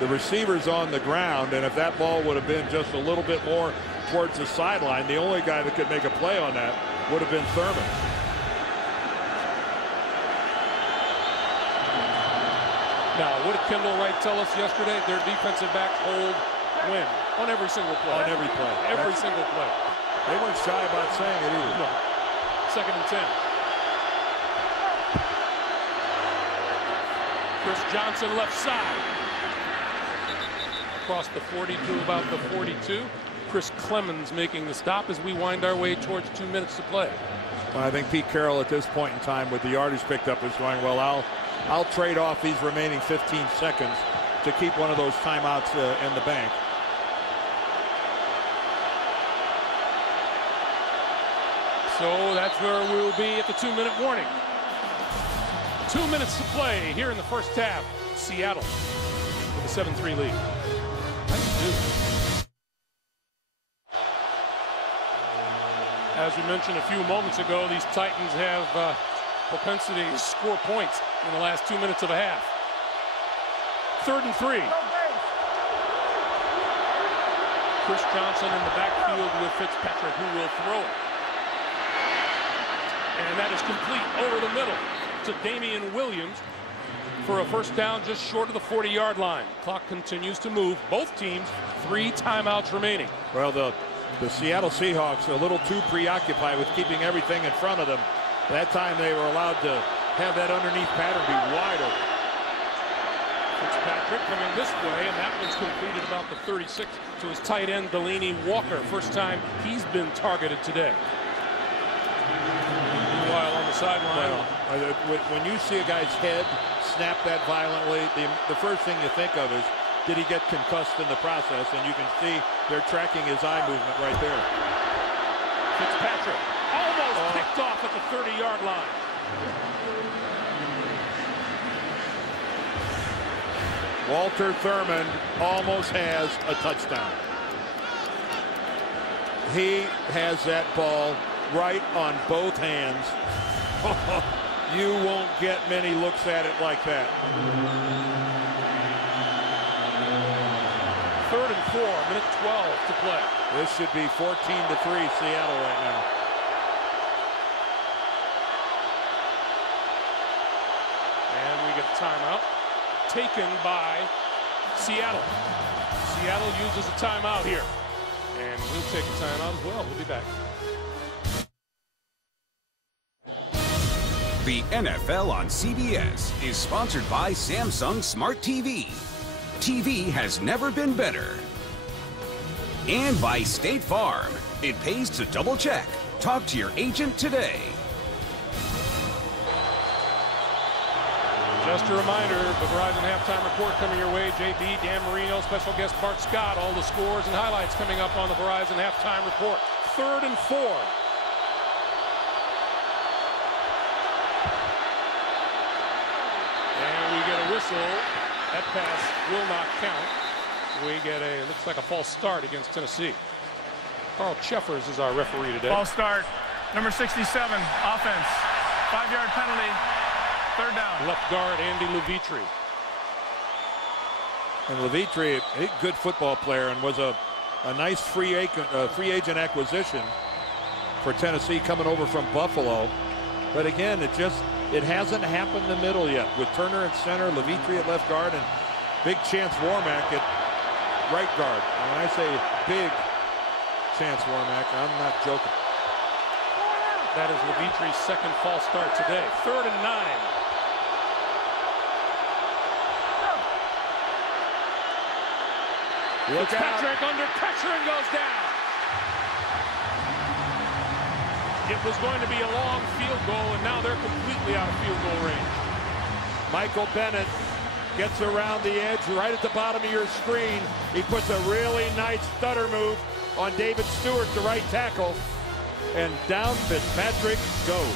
The receiver's on the ground, and if that ball would have been just a little bit more towards the sideline, the only guy that could make a play on that would have been Thurman. Now, what did Kendall Wright tell us yesterday? Their defensive backs hold win on every single play. On every play. Every single play. They weren't shy about saying it either. No. 2nd and 10. Chris Johnson left side. Across the 40 to about the 42. Chris Clemens making the stop as we wind our way towards 2 minutes to play. Well, I think Pete Carroll at this point in time with the yardage picked up is going, well, I'll trade off these remaining 15 seconds to keep one of those timeouts in the bank. So that's where we'll be at the 2-minute warning. 2 minutes to play here in the first half. Seattle with a 7-3 lead. As we mentioned a few moments ago, these Titans have propensity to score points in the last 2 minutes of a half. 3rd and 3. Chris Johnson in the backfield with Fitzpatrick, who will throw it. And that is complete over the middle to Damian Williams for a first down just short of the 40-yard line. Clock continues to move. Both teams 3 timeouts remaining. Well, the Seattle Seahawks a little too preoccupied with keeping everything in front of them. That time they were allowed to have that underneath pattern be wide open. Fitzpatrick coming this way, and that one's completed about the 36 to his tight end, Delaney Walker. First time he's been targeted today. Meanwhile, on the sideline. Well, when you see a guy's head snap that violently, the first thing you think of is, did he get concussed in the process? And you can see they're tracking his eye movement right there. Fitzpatrick almost picked off at the 30-yard line. Walter Thurman almost has a touchdown. He has that ball right on both hands. You won't get many looks at it like that. 3rd and 4, minute 12 to play. This should be 14-3 Seattle right now. And we get a timeout taken by Seattle. Seattle uses a timeout here. And we'll take a timeout as well. We'll be back. The NFL on CBS is sponsored by Samsung Smart TV. TV has never been better. And by State Farm. It pays to double check. Talk to your agent today. Just a reminder, the Verizon Halftime Report coming your way. JB, Dan Marino, special guest Bart Scott. All the scores and highlights coming up on the Verizon Halftime Report. 3rd and 4. And we get a whistle. That pass will not count. We get looks like a false start against Tennessee. Carl Cheffers is our referee today. False start. Number 67, offense. 5-yard penalty. 3rd down. Left guard Andy Levitri. And Levitri, a good football player, and was a nice free agent acquisition for Tennessee coming over from Buffalo. But again, it hasn't happened in the middle yet with Turner at center, Levitri at left guard, and big Chance Warmack at right guard. And when I say big Chance Warmack, I'm not joking. That is Levitri's 2nd false start today. 3rd and 9. Fitzpatrick under pressure and goes down. It was going to be a long field goal, and now they're completely out of field goal range. Michael Bennett gets around the edge right at the bottom of your screen. He puts a really nice stutter move on David Stewart, the right tackle, and down Fitzpatrick goes.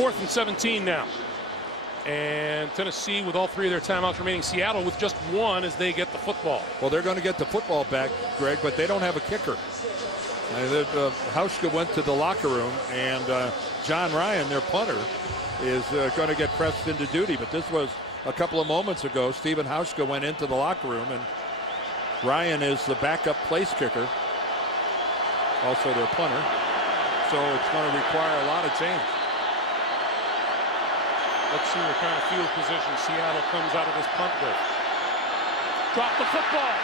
4th and 17 now. And Tennessee with all 3 of their timeouts remaining. Seattle with just 1 as they get the football. Well, they're going to get the football back, Greg, but they don't have a kicker. Hauschka went to the locker room, and John Ryan, their punter, is going to get pressed into duty. But this was a couple of moments ago. Stephen Hauschka went into the locker room, and Ryan is the backup place kicker, also their punter. So it's going to require a lot of change. Let's see what kind of field position Seattle comes out of this punt with. Dropped the football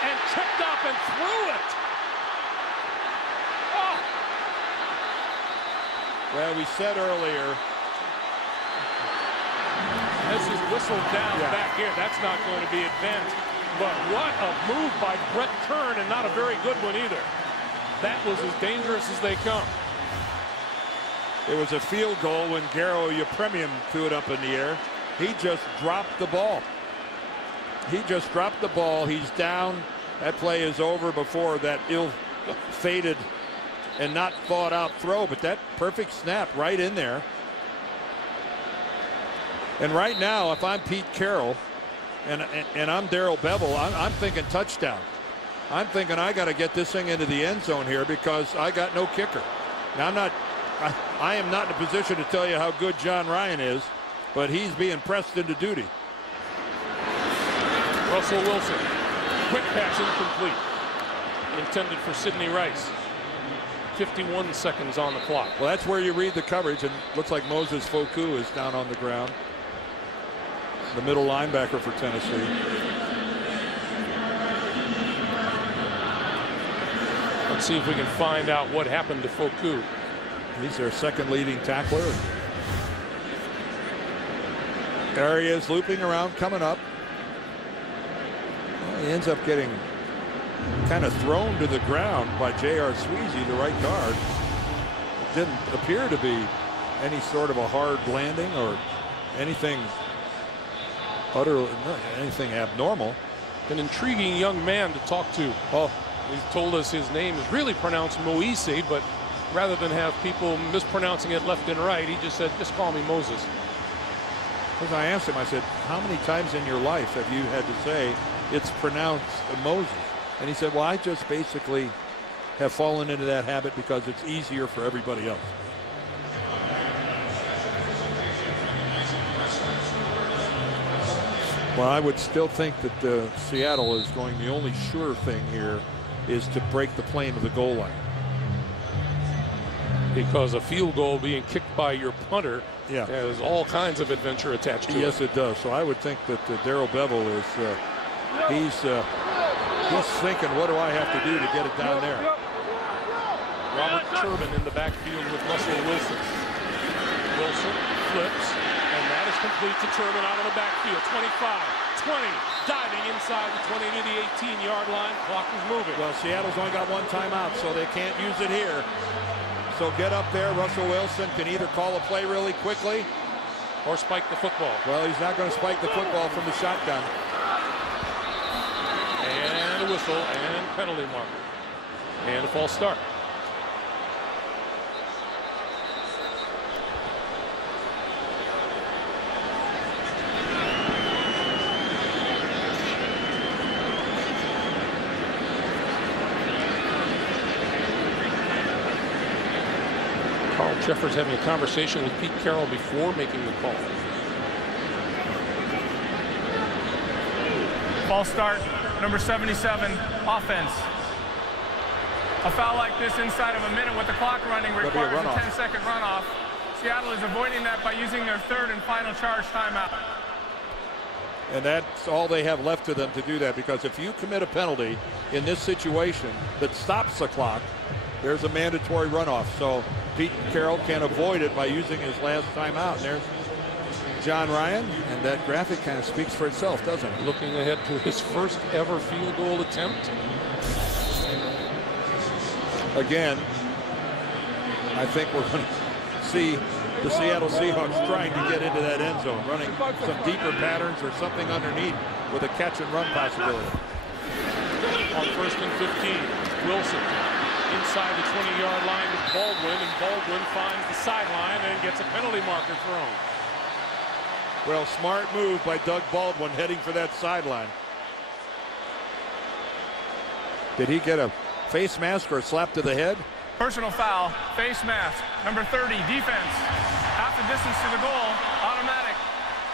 and tripped up and threw it. Oh. Well, we said earlier. This is whistled down back here. That's not going to be advanced. But what a move by Brett Kern, and not a very good one either. That was as dangerous as they come. It was a field goal when Garo Yepremian threw it up in the air. He just dropped the ball. He just dropped the ball. He's down. That play is over before that ill-fated and not thought-out throw, but that perfect snap right in there. And right now, if I'm Pete Carroll and I'm Darrell Bevel, I'm thinking touchdown. I'm thinking I got to get this thing into the end zone here because I got no kicker. Now, I am not in a position to tell you how good John Ryan is, but he's being pressed into duty. Russell Wilson, quick pass incomplete. Intended for Sidney Rice. 51 seconds on the clock. Well, that's where you read the coverage, and looks like Moses Foku is down on the ground. The middle linebacker for Tennessee. Let's see if we can find out what happened to Foku. He's their second leading tackler. There he is, looping around, coming up. Well, he ends up getting kind of thrown to the ground by J.R. Sweezy, the right guard. It didn't appear to be any sort of a hard landing or anything anything abnormal. An intriguing young man to talk to. Oh, he told us his name is really pronounced Moise, but rather than have people mispronouncing it left and right, he just said, just call me Moses. As I asked him, I said, how many times in your life have you had to say it's pronounced Moses? And he said, well, I just basically have fallen into that habit because it's easier for everybody else. Well, I would still think that Seattle is going, the only sure thing here is to break the plane of the goal line. Because a field goal being kicked by your punter has all kinds of adventure attached to it. Yes, it does. So I would think that Darrell Bevel is, he's thinking, what do I have to do to get it down there? Robert Turbin in the backfield with Russell Wilson. Wilson flips, and that is complete to Turbin out of the backfield. 25, 20, diving inside the 20 to the 18-yard line. Clock is moving. Well, Seattle's only got one timeout, so they can't use it here. So get up there. Russell Wilson can either call a play really quickly or spike the football. Well, he's not going to spike the football from the shotgun. And a whistle and penalty marker. And a false start. Jeffers having a conversation with Pete Carroll before making the call. Ball start, number 77, offense. A foul like this inside of a minute with the clock running requires a 10-second runoff. Seattle is avoiding that by using their third and final charge timeout. And that's all they have left to them to do that, because if you commit a penalty in this situation that stops the clock, there's a mandatory runoff. So Pete Carroll can avoid it by using his last timeout. And there's John Ryan, and that graphic kind of speaks for itself, doesn't it? Looking ahead to his first ever field goal attempt. Again, I think we're going to see the Seattle Seahawks trying to get into that end zone, running some deeper patterns or something underneath with a catch and run possibility. On 1st and 15, Wilson inside the 20-yard line to Baldwin, and Baldwin finds the sideline and gets a penalty marker thrown. Well, smart move by Doug Baldwin heading for that sideline. Did he get a face mask or a slap to the head? Personal foul, face mask, number 30, defense. Half the distance to the goal, automatic.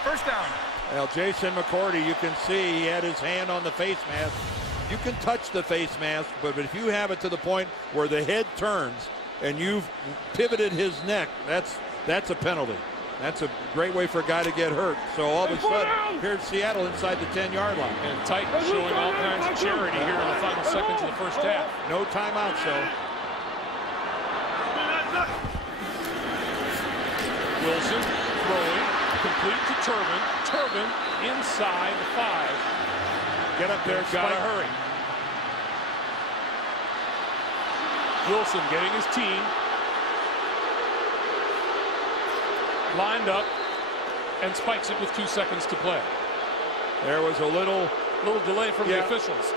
First down. Well, Jason McCourty, you can see he had his hand on the face mask. You can touch the face mask, but if you have it to the point where the head turns and you've pivoted his neck, that's a penalty. That's a great way for a guy to get hurt. So all of a sudden, here's Seattle inside the 10-yard line. And Titans showing all kinds of charity here in the final seconds of the first half. No timeout, so. Wilson throwing, complete to Turbin. Turbin inside the 5. Get up there, gotta hurry. Wilson getting his team lined up and spikes it with 2 seconds to play. There was a little delay from the officials.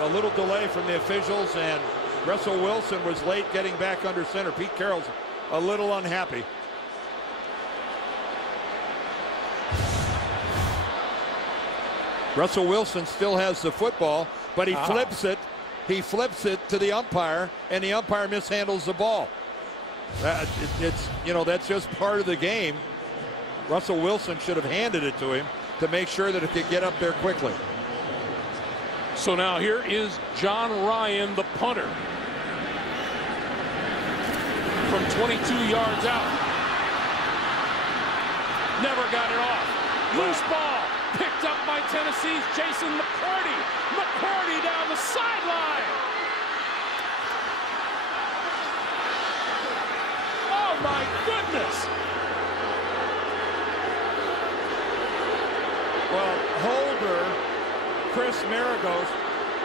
A little delay from the officials, and Russell Wilson was late getting back under center. Pete Carroll's a little unhappy. Russell Wilson still has the football, but he flips it. He flips it to the umpire, and the umpire mishandles the ball. That's just part of the game. Russell Wilson should have handed it to him to make sure that it could get up there quickly. So now here is John Ryan, the punter, from 22 yards out. Never got it off. Loose ball. Picked up by Tennessee's Jason McCourty. McCourty down the sideline. Oh, my goodness. Well, holder, Chris Maragos,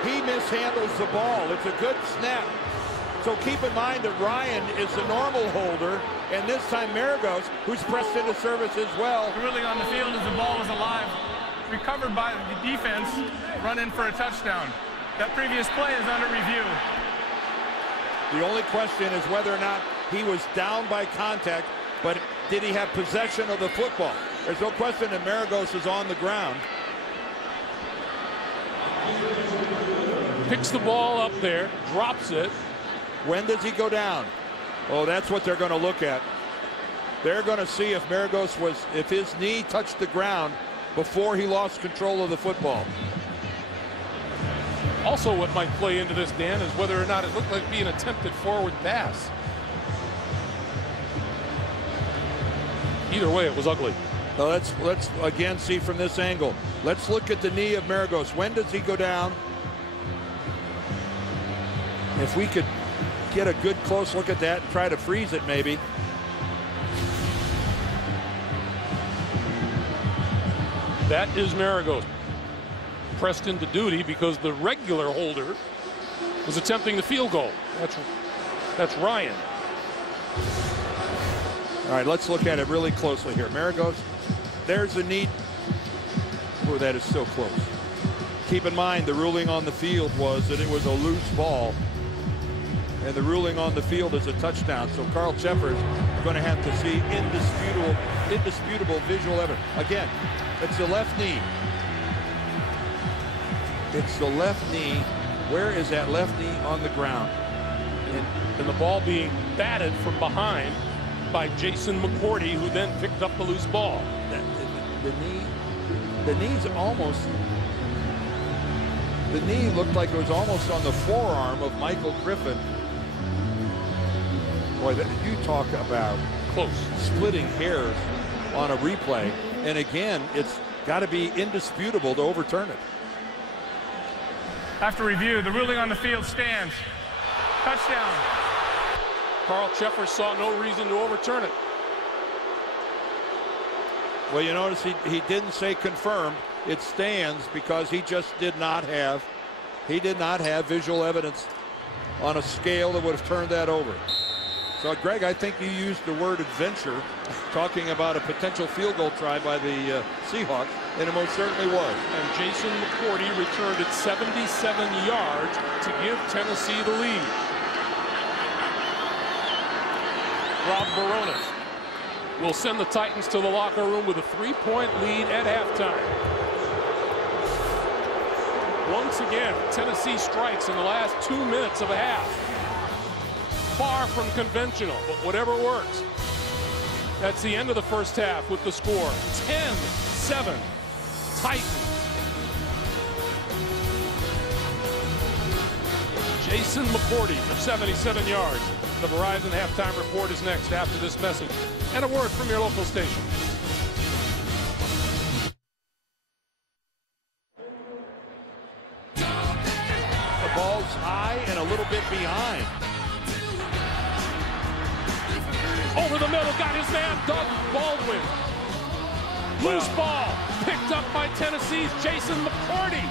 he mishandles the ball. It's a good snap. So keep in mind that Ryan is the normal holder, and this time Maragos, who's pressed into service as well. Really on the field as the ball was alive. Recovered by the defense, run in for a touchdown. That previous play is under review. The only question is whether or not he was down by contact, but did he have possession of the football? There's no question that Maragos is on the ground. Picks the ball up there, drops it. When does he go down? Oh, that's what they're going to look at. They're going to see if Maragos if his knee touched the ground before he lost control of the football. Also, what might play into this, Dan, is whether or not it looked like being an attempted forward pass. Either way, it was ugly. Now let's again see from this angle. Let's look at the knee of Maragos. When does he go down? If we could get a good close look at that and try to freeze it maybe. That is Maragos pressed into duty because the regular holder was attempting the field goal. That's Ryan. All right, let's look at it really closely here. Maragos, there's the knee. Oh, that is so close. Keep in mind the ruling on the field was that it was a loose ball, and the ruling on the field is a touchdown. So Carl Cheffers is going to have to see indisputable visual evidence. Again, it's the left knee. It's the left knee. Where is that left knee on the ground? And the ball being batted from behind by Jason McCourty, who then picked up the loose ball. The knee looked like it was almost on the forearm of Michael Griffin. Boy, you talk about close splitting hairs on a replay. And again, it's got to be indisputable to overturn it. After review, the ruling on the field stands. Touchdown. Carl Cheffers saw no reason to overturn it. Well, you notice he didn't say confirmed. It stands because he just did not have visual evidence on a scale that would have turned that over. So, Greg, I think you used the word adventure talking about a potential field goal try by the Seahawks, and it most certainly was. And Jason McCourty returned it 77 yards to give Tennessee the lead. Rob Baronis will send the Titans to the locker room with a 3-point lead at halftime. Once again, Tennessee strikes in the last 2 minutes of a half. Far from conventional, but whatever works. That's the end of the first half with the score 10-7 Titans. Jason McCourty for 77 yards. The Verizon halftime report is next after this message and a word from your local station. The ball's high and a little bit behind. Over the middle, got his man, Doug Baldwin. Loose ball, picked up by Tennessee's Jason McCourty.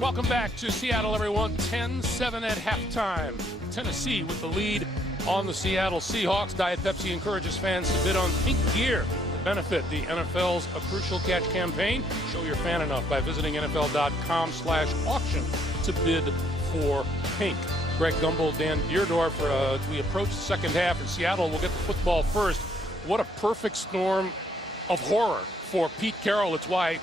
Welcome back to Seattle, everyone. 10-7 at halftime. Tennessee with the lead on the Seattle Seahawks. Diet Pepsi encourages fans to bid on pink gear to benefit the NFL's A Crucial Catch campaign. Show you're fan enough by visiting NFL.com/auction to bid for pink. Greg Gumbel, Dan Deerdorf, we approach the second half in Seattle. We'll get the football first. What a perfect storm of horror for Pete Carroll. It's why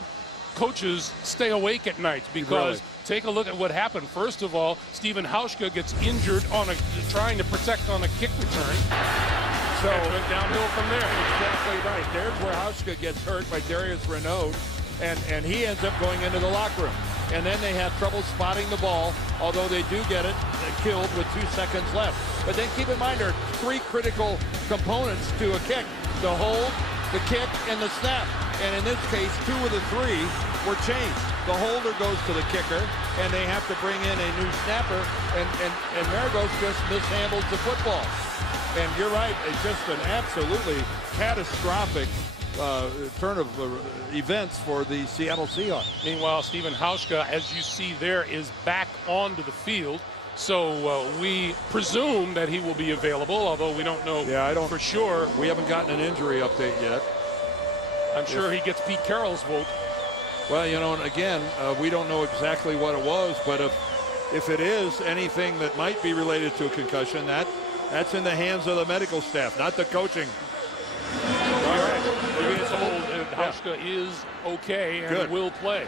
coaches stay awake at night, because take a look at what happened. First of all, Stephen Hauschka gets injured on trying to protect on a kick return. So went downhill from there. Exactly right. There's where Hauschka gets hurt by Darius Renaud, and he ends up going into the locker room. And then they have trouble spotting the ball, although they do get it killed with 2 seconds left. But then keep in mind there are 3 critical components to a kick: the hold, the kick, and the snap. And in this case, 2 of the 3 were changed. The holder goes to the kicker, and they have to bring in a new snapper, and Maragos just mishandles the football. And you're right, it's just an absolutely catastrophic turn of events for the Seattle Seahawks. Meanwhile, Stephen Hauschka, as you see there, is back onto the field. So we presume that he will be available, although we don't know for sure. We haven't gotten an injury update yet. I'm sure he gets Pete Carroll's vote. Well, you know, and again, we don't know exactly what it was, but if it is anything that might be related to a concussion, that's in the hands of the medical staff, not the coaching. All right. Hauschka is okay and will play.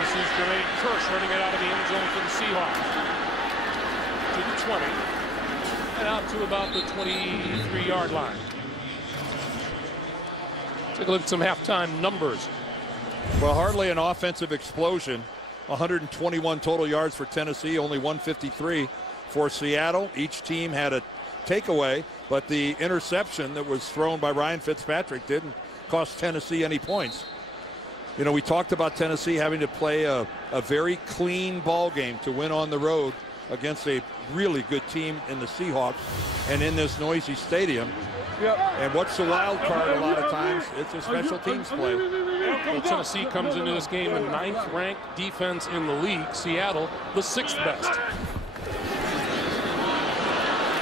This is Jermaine Kearse running it out of the end zone for the Seahawks. To the 20 and out to about the 23-yard line. Take a look at some halftime numbers. Well, hardly an offensive explosion. 121 total yards for Tennessee, only 153 for Seattle. Each team had a takeaway, but the interception that was thrown by Ryan Fitzpatrick didn't cost Tennessee any points. You know, we talked about Tennessee having to play a very clean ball game to win on the road against a really good team in the Seahawks and in this noisy stadium. And what's the wild card a lot of times? It's a special teams play. Well, Tennessee comes into this game in 9th ranked defense in the league. Seattle, the 6th best.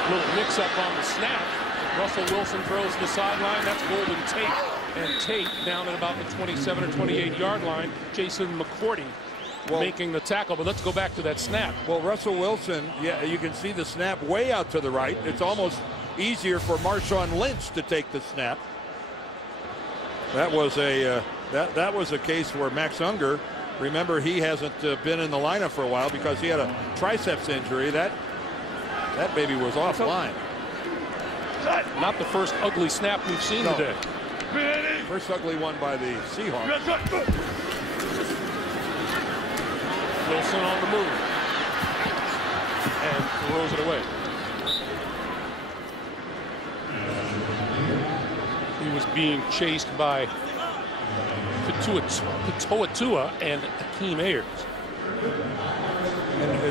Little mix-up on the snap. Russell Wilson throws to the sideline. That's Golden Tate. And Tate down at about the 27 or 28-yard line. Jason McCourty making the tackle. But let's go back to that snap. Well, Russell Wilson, yeah, you can see the snap way out to the right. It's almost easier for Marshawn Lynch to take the snap. That was a that was a case where Max Unger, remember, he hasn't been in the lineup for a while because he had a triceps injury. That baby was offline. Not the first ugly snap we've seen today. First ugly one by the Seahawks. Wilson on the move and throws it away. He was being chased by Patoatua and Akeem Ayers.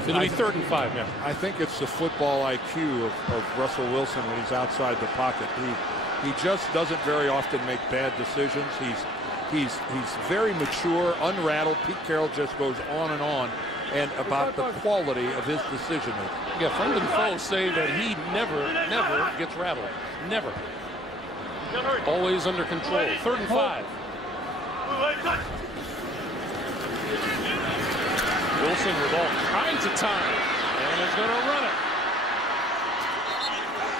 It'll be 3rd and 5 now. I think it's the football IQ of Russell Wilson when he's outside the pocket. He just doesn't very often make bad decisions. He's very mature, unrattled. Pete Carroll just goes on and about the quality of his decision making. Yeah, friend and foe say that he never gets rattled. Never. Always under control. 3rd and 5. Wilson with all kinds of time, and is going to run it.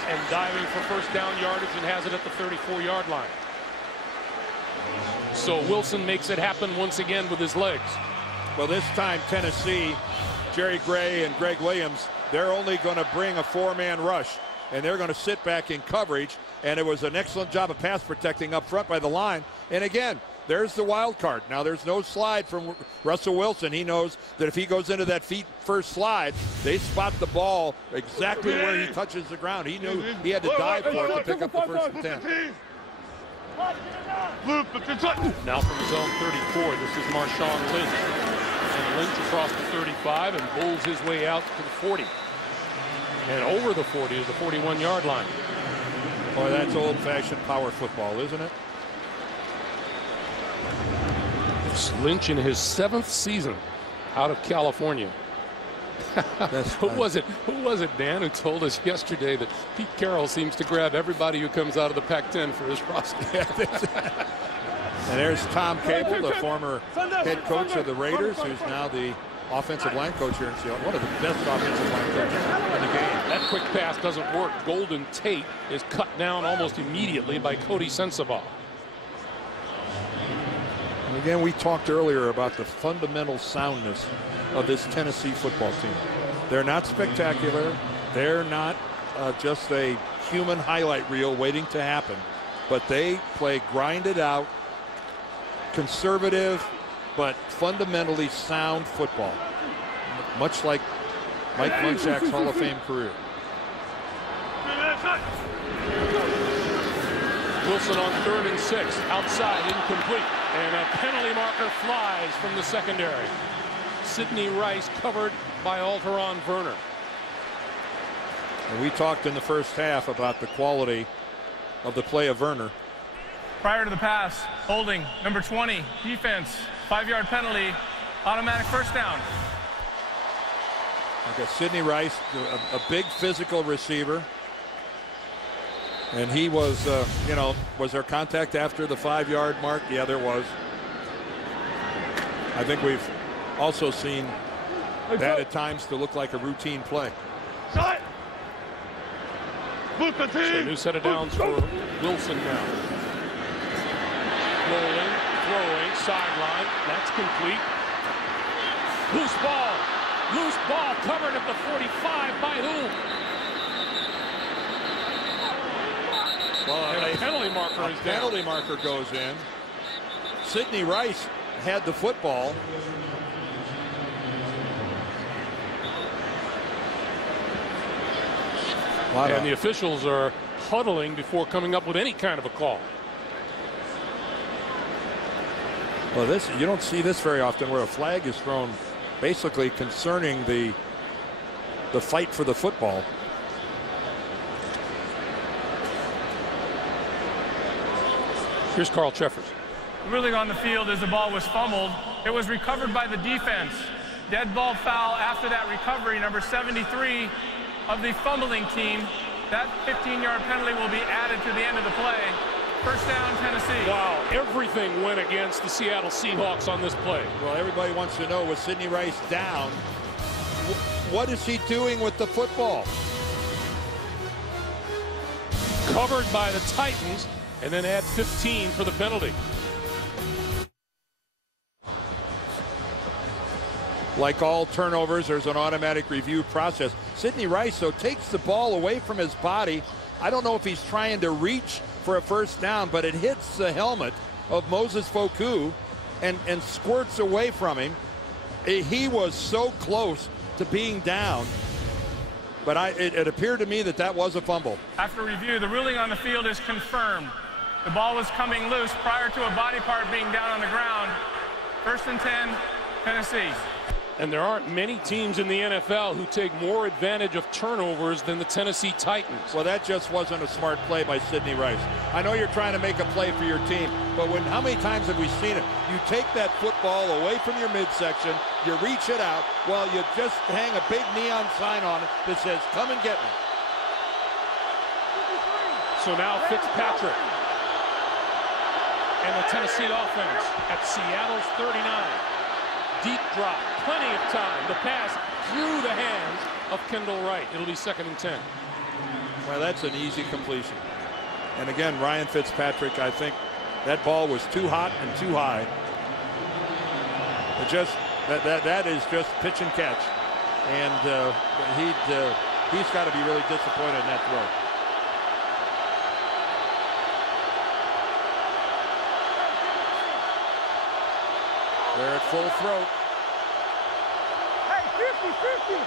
and diving for first down yardage and has it at the 34-yard line. So Wilson makes it happen once again with his legs. Well, this time Tennessee, Jerry Gray and Greg Williams, they're only going to bring a 4-man rush, and they're going to sit back in coverage, and it was an excellent job of pass protecting up front by the line. And again, there's the wild card. Now, there's no slide from Russell Wilson. He knows that if he goes into that feet first slide, they spot the ball exactly where he touches the ground. He knew he had to dive for it to pick up the first and 10. Now from his own 34, this is Marshawn Lynch. And Lynch across the 35 and bowls his way out to the 40. And over the 40 is the 41-yard line. Boy, that's old-fashioned power football, isn't it? It's Lynch in his 7th season out of California. Who was it, Dan, who told us yesterday that Pete Carroll seems to grab everybody who comes out of the Pac-10 for his roster? And there's Tom Cable, the former head coach of the Raiders, who's now the offensive line coach here in Seattle. One of the best offensive line coaches in the game. That quick pass doesn't work. Golden Tate is cut down almost immediately by Cody Sensabaugh. And again, we talked earlier about the fundamental soundness of this Tennessee football team. They're not spectacular. They're not just a human highlight reel waiting to happen. But they play grinded out, conservative, but fundamentally sound football. Much like Mike Munchak's Hall of Fame career. Wilson on 3rd and 6, outside, incomplete. And a penalty marker flies from the secondary. Sidney Rice covered by Alteron Werner. And we talked in the first half about the quality of the play of Werner. Prior to the pass, holding, number 20, defense, 5-yard penalty, automatic first down. Okay, Sidney Rice, a big physical receiver. And he was, was there contact after the 5-yard mark? Yeah, there was. I think we've also seen that at times to look like a routine play. So a new set of downs for Wilson now. Rolling, throwing, sideline. That's complete. Loose ball. Loose ball covered at the 45 by whom? Well, and a penalty marker is down. Penalty marker goes in. Sidney Rice had the football. And the officials are huddling before coming up with any kind of a call. Well, you don't see this very often, where a flag is thrown basically concerning the fight for the football. Here's Carl Cheffers. Ruling on the field as the ball was fumbled. It was recovered by the defense. Dead ball foul after that recovery, number 73 of the fumbling team. That 15-yard penalty will be added to the end of the play. First down, Tennessee. Wow, everything went against the Seattle Seahawks on this play. Well, everybody wants to know, with Sidney Rice down, what is he doing with the football? Covered by the Titans, and then add 15 for the penalty. Like all turnovers, there's an automatic review process. Sidney Rice, though, takes the ball away from his body. I don't know if he's trying to reach for a first down, but it hits the helmet of Moses Foku and squirts away from him. He was so close to being down, but it appeared to me that was a fumble. After review, the ruling on the field is confirmed. The ball was coming loose prior to a body part being down on the ground. First and 10, Tennessee. And there aren't many teams in the NFL who take more advantage of turnovers than the Tennessee Titans. Well, that just wasn't a smart play by Sidney Rice. I know you're trying to make a play for your team, but how many times have we seen it? You take that football away from your midsection, you reach it out, while you just hang a big neon sign on it that says, "Come and get me." So now Fitzpatrick and the Tennessee offense at Seattle's 39. Deep drop, plenty of time. The pass through the hands of Kendall Wright. It'll be 2nd and 10. Well, that's an easy completion. And again, Ryan Fitzpatrick, I think that ball was too hot and too high. It just that is just pitch and catch, and he's got to be really disappointed in that throw. They're at full throat. Hey, 50-50.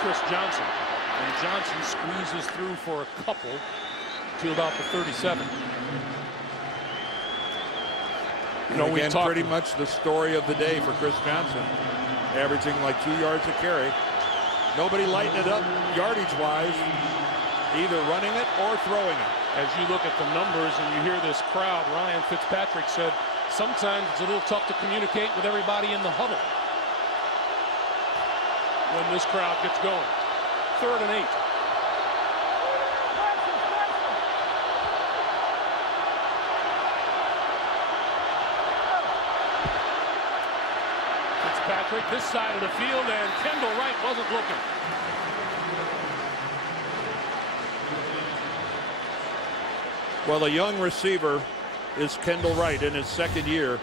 Chris Johnson. And Johnson squeezes through for a couple to about the 37. You know, again, pretty much the story of the day for Chris Johnson, averaging like 2 yards a carry. Nobody lighting it up yardage-wise, either running it or throwing it. As you look at the numbers and you hear this crowd, Ryan Fitzpatrick said sometimes it's a little tough to communicate with everybody in the huddle when this crowd gets going. 3rd and 8. Fitzpatrick this side of the field, and Kendall Wright wasn't looking. Well, a young receiver is Kendall Wright in his 2nd year,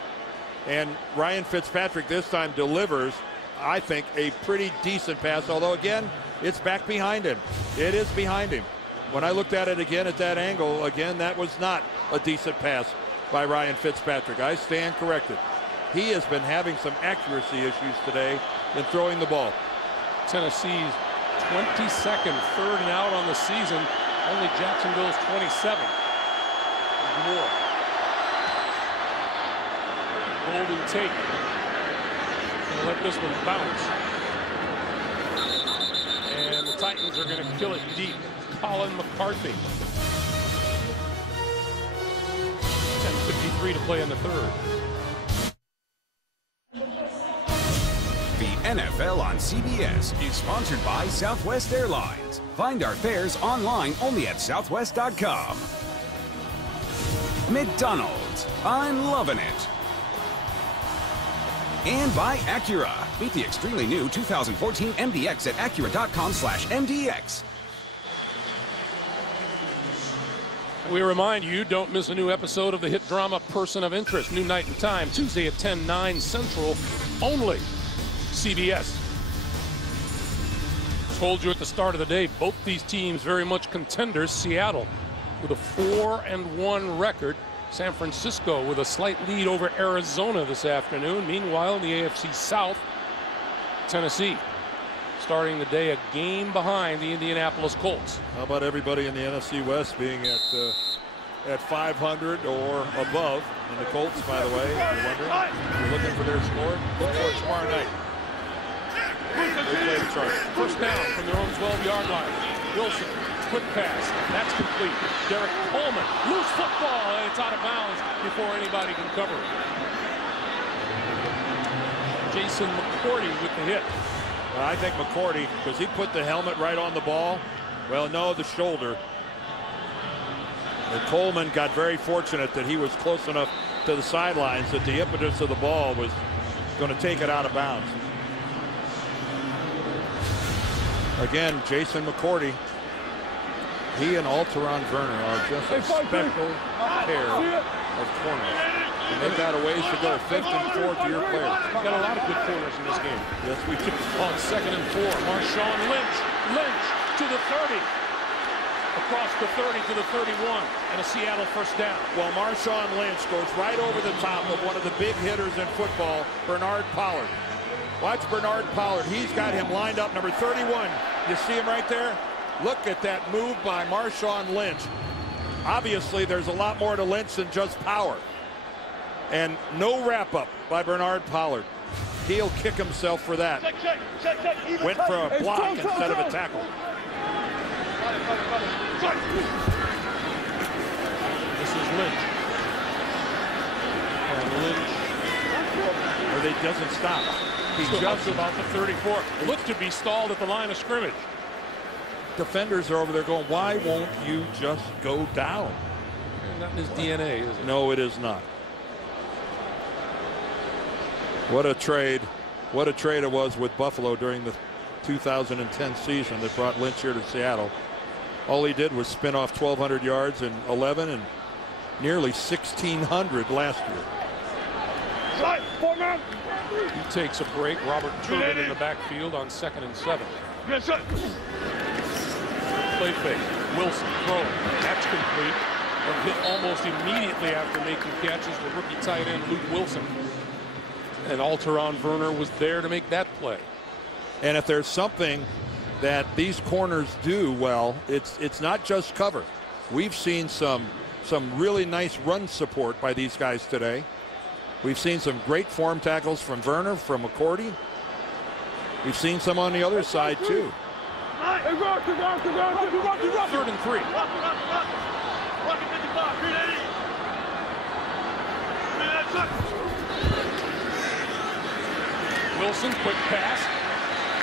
and Ryan Fitzpatrick this time delivers, I think, a pretty decent pass, although again, it's back behind him. It is behind him. When I looked at it again at that angle, again, that was not a decent pass by Ryan Fitzpatrick. I stand corrected. He has been having some accuracy issues today in throwing the ball. Tennessee's 22nd 3rd and out on the season. Only Jacksonville's 27th. More. Golden take. Gonna let this one bounce. And the Titans are going to kill it deep. Colin McCarthy. 10:53 to play in the 3rd. The NFL on CBS is sponsored by Southwest Airlines. Find our fares online only at southwest.com. McDonald's, I'm loving it. And by Acura. Meet the extremely new 2014 MDX at Acura.com/MDX. We remind you, don't miss a new episode of the hit drama Person of Interest. New night and time, Tuesday at 10/9 Central, only CBS. Told you at the start of the day, both these teams very much contenders. Seattle with a 4-1 record. San Francisco with a slight lead over Arizona this afternoon. Meanwhile, in the AFC South, Tennessee starting the day a game behind the Indianapolis Colts. How about everybody in the NFC West being at 500 or above? And the Colts, by the way, if you're wondering, if you're looking for their score, look for it tomorrow night. They play the Chargers. First down from their own 12-yard line. Wilson, quick pass. That's complete. Derek Coleman, loose football, and it's out of bounds before anybody can cover it. Jason McCourty with the hit. I think McCourty, because he put the helmet right on the ball. Well, no, the shoulder. And Coleman got very fortunate that he was close enough to the sidelines that the impetus of the ball was going to take it out of bounds. Again, Jason McCourty, he and Alteron Werner are just a special pair of corners. And they've got a ways to go. 5th and 4 to your players. We've got a lot of good corners in this game. Yes, we do. On 2nd and 4, Marshawn Lynch. Lynch to the 30. Across the 30 to the 31. And a Seattle first down. Well, Marshawn Lynch goes right over the top of one of the big hitters in football, Bernard Pollard. Watch Bernard Pollard. He's got him lined up, number 31. You see him right there? Look at that move by Marshawn Lynch. Obviously, there's a lot more to Lynch than just power. And no wrap-up by Bernard Pollard. He'll kick himself for that. Went for a block instead of a tackle. This is Lynch. And Lynch. Or they doesn't stop. He jumps about the 34. Looked to be stalled at the line of scrimmage. Defenders are over there going, why won't you just go down? Not in his DNA, is it? No, it is not. What a trade. What a trade it was with Buffalo during 2010 season that brought Lynch here to Seattle. All he did was spin off 1,200 yards in 11 and nearly 1,600 last year. He takes a break. Robert Turbin in the backfield on 2nd and 7. Play fake. Wilson throwing. That's complete. And hit almost immediately after making catches with rookie tight end Luke Wilson. And Alteron Werner was there to make that play. And if there's something that these corners do well, it's not just cover. We've seen some really nice run support by these guys today. We've seen some great form tackles from Werner, from McCourty. We've seen some on the other side too. 3rd and 3. Wilson, quick pass,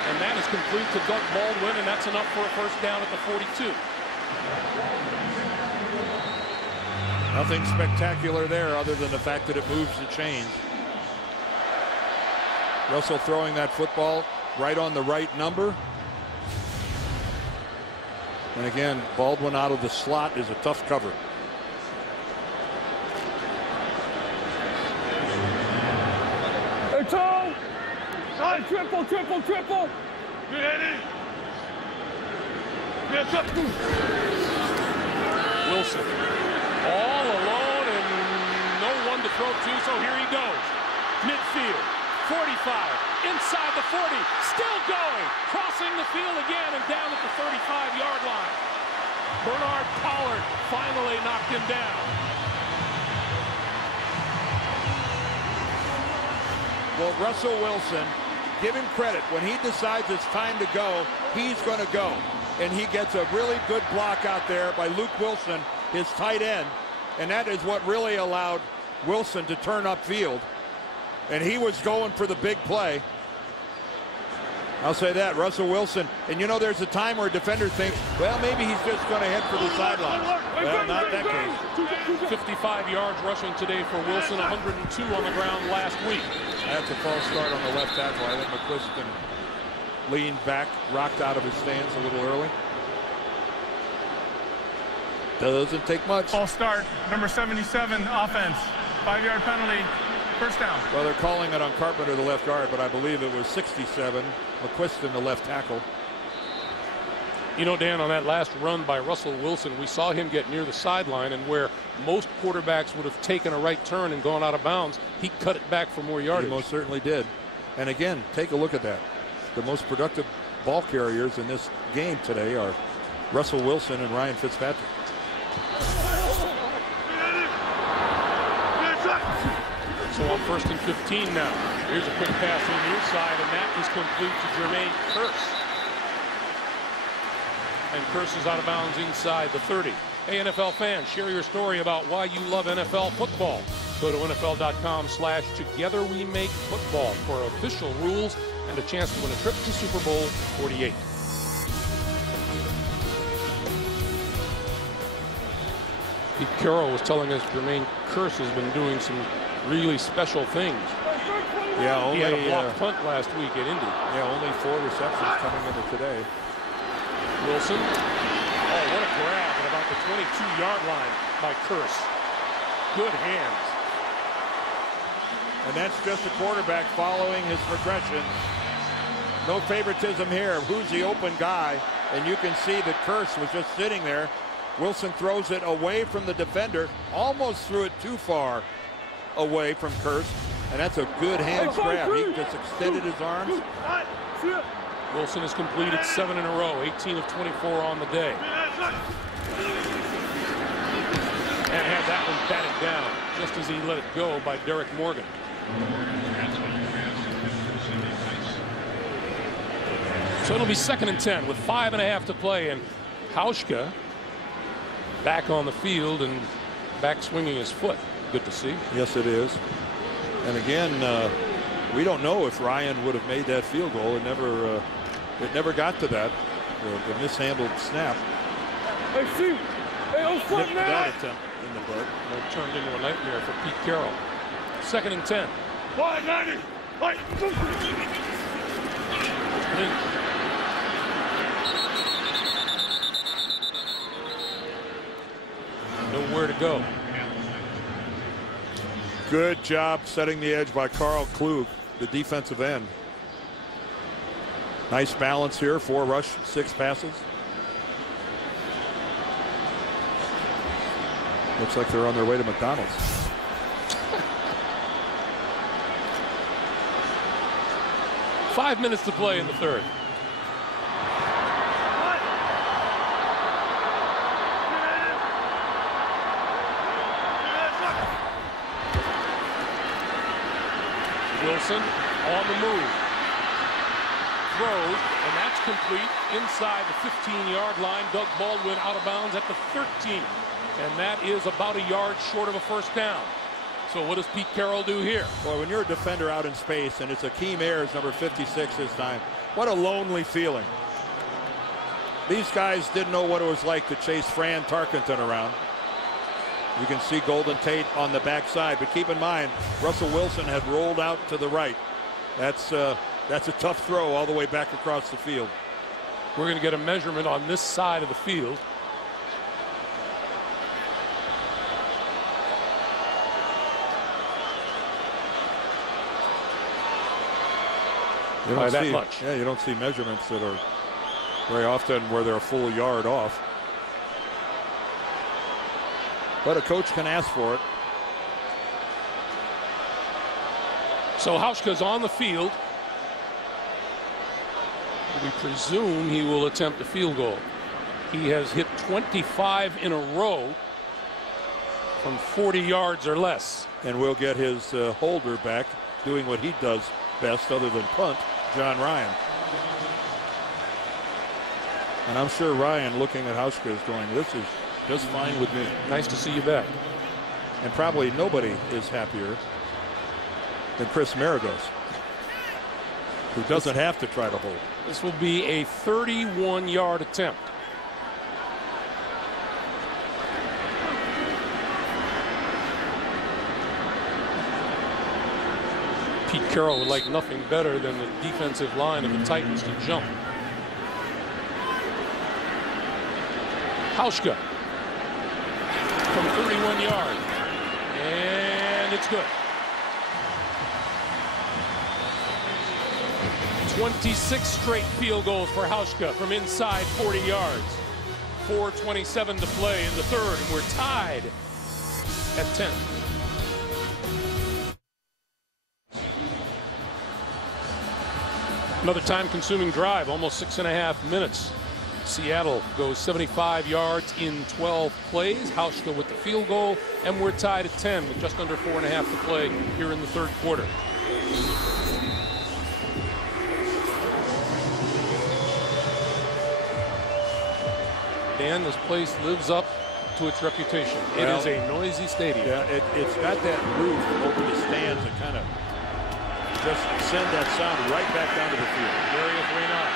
and that is complete to Doug Baldwin, and that's enough for a first down at the 42. Nothing spectacular there other than the fact that it moves the chains. Russell throwing that football right on the right number. And again, Baldwin out of the slot is a tough cover. Hey, Tom! Hey, triple! Wilson all alone and no one to throw to, so here he goes. Midfield, 45, inside the 40, still going, crossing the field again and down at the 35-yard line. Bernard Pollard finally knocked him down. Well, Russell Wilson, give him credit. When he decides it's time to go, he's going to go. And he gets a really good block out there by Luke Wilson, his tight end. And that is what really allowed Wilson to turn upfield. And he was going for the big play. I'll say that, Russell Wilson. And you know, there's a time where a defender thinks, well, maybe he's just going to head for the sideline. Well, not that case. 55 yards rushing today for Wilson, 102 on the ground last week. That's a false start on the left tackle. I think McQuiston leaned back, rocked out of his stance a little early. Doesn't take much. False start, number 77, offense. 5-yard penalty, first down. Well, they're calling it on Carpenter, the left guard, but I believe it was 67, McQuiston, the left tackle. You know, Dan, on that last run by Russell Wilson, we saw him get near the sideline, and where most quarterbacks would have taken a right turn and gone out of bounds, he cut it back for more yardage. He most certainly did. And again, take a look at that. The most productive ball carriers in this game today are Russell Wilson and Ryan Fitzpatrick. So on 1st and 15 now. Here's a quick pass on the inside, and that is complete to Jermaine Kearse. And Kearse is out of bounds inside the 30. Hey, NFL fans, share your story about why you love NFL football. Go to NFL.com/TogetherWeMakeFootball for official rules and a chance to win a trip to Super Bowl 48. Pete Carroll was telling us Jermaine Kearse has been doing some really special things. Yeah, only, he had a blocked punt last week at Indy. Yeah, only 4 receptions coming into today. Wilson. Oh, what a grab at about the 22-yard line by Kearse. Good hands. And that's just a quarterback following his progression. No favoritism here. Who's the open guy? And you can see that Kearse was just sitting there. Wilson throws it away from the defender. Almost threw it too far away from Kearse. And that's a good hands grab. He just extended his arms. Wilson has completed 7 in a row, 18 of 24 on the day. And had that one batted down just as he let it go by Derek Morgan. So it'll be 2nd and 10 with 5.5 to play, and Hauschka back on the field and back swinging his foot. Good to see. Yes, it is. And again, we don't know if Ryan would have made that field goal. It never got to that. The mishandled snap. Hey, see. Hey, Nipped that attempt in the bud. It turned into a nightmare for Pete Carroll. 2nd and 10. Clink go. Good job setting the edge by Carl Klug, the defensive end. Nice balance here. 4 rush, 6 passes. Looks like they're on their way to McDonald's. Five minutes to play in the third. Wilson on the move. Throws, and that's complete inside the 15-yard line. Doug Baldwin out of bounds at the 13. And that is about a yard short of a first down. So what does Pete Carroll do here? Boy, when you're a defender out in space, and it's Akeem Ayers, number 56 this time, what a lonely feeling. These guys didn't know what it was like to chase Fran Tarkenton around. You can see Golden Tate on the backside, but keep in mind, Russell Wilson had rolled out to the right. That's a tough throw all the way back across the field. We're going to get a measurement on this side of the field. You By don't that see, much. Yeah, you don't see measurements that are very often where they're a full yard off. But a coach can ask for it. So Hauschka's on the field. We presume he will attempt a field goal. He has hit 25 in a row from 40 yards or less. And we'll get his holder back doing what he does best other than punt, John Ryan. And I'm sure Ryan, looking at Hauschka, is going, this is just fine with me. Nice to see you back. And probably nobody is happier than Chris Maragos, who doesn't have to try to hold. This will be a 31-yard attempt. Pete Carroll would like nothing better than the defensive line of the Titans to jump. Hauschka from 31 yards. And it's good. 26 straight field goals for Hauschka from inside 40 yards. 4:27 to play in the third, and we're tied at 10. Another time-consuming drive, almost 6.5 minutes. Seattle goes 75 yards in 12 plays. Hauschka with the field goal, and we're tied at 10 with just under 4.5 to play here in the third quarter. Dan, this place lives up to its reputation. It is a noisy stadium. Yeah, it's got that roof over the stands that kind of just send that sound right back down to the field. Darius Reynaud.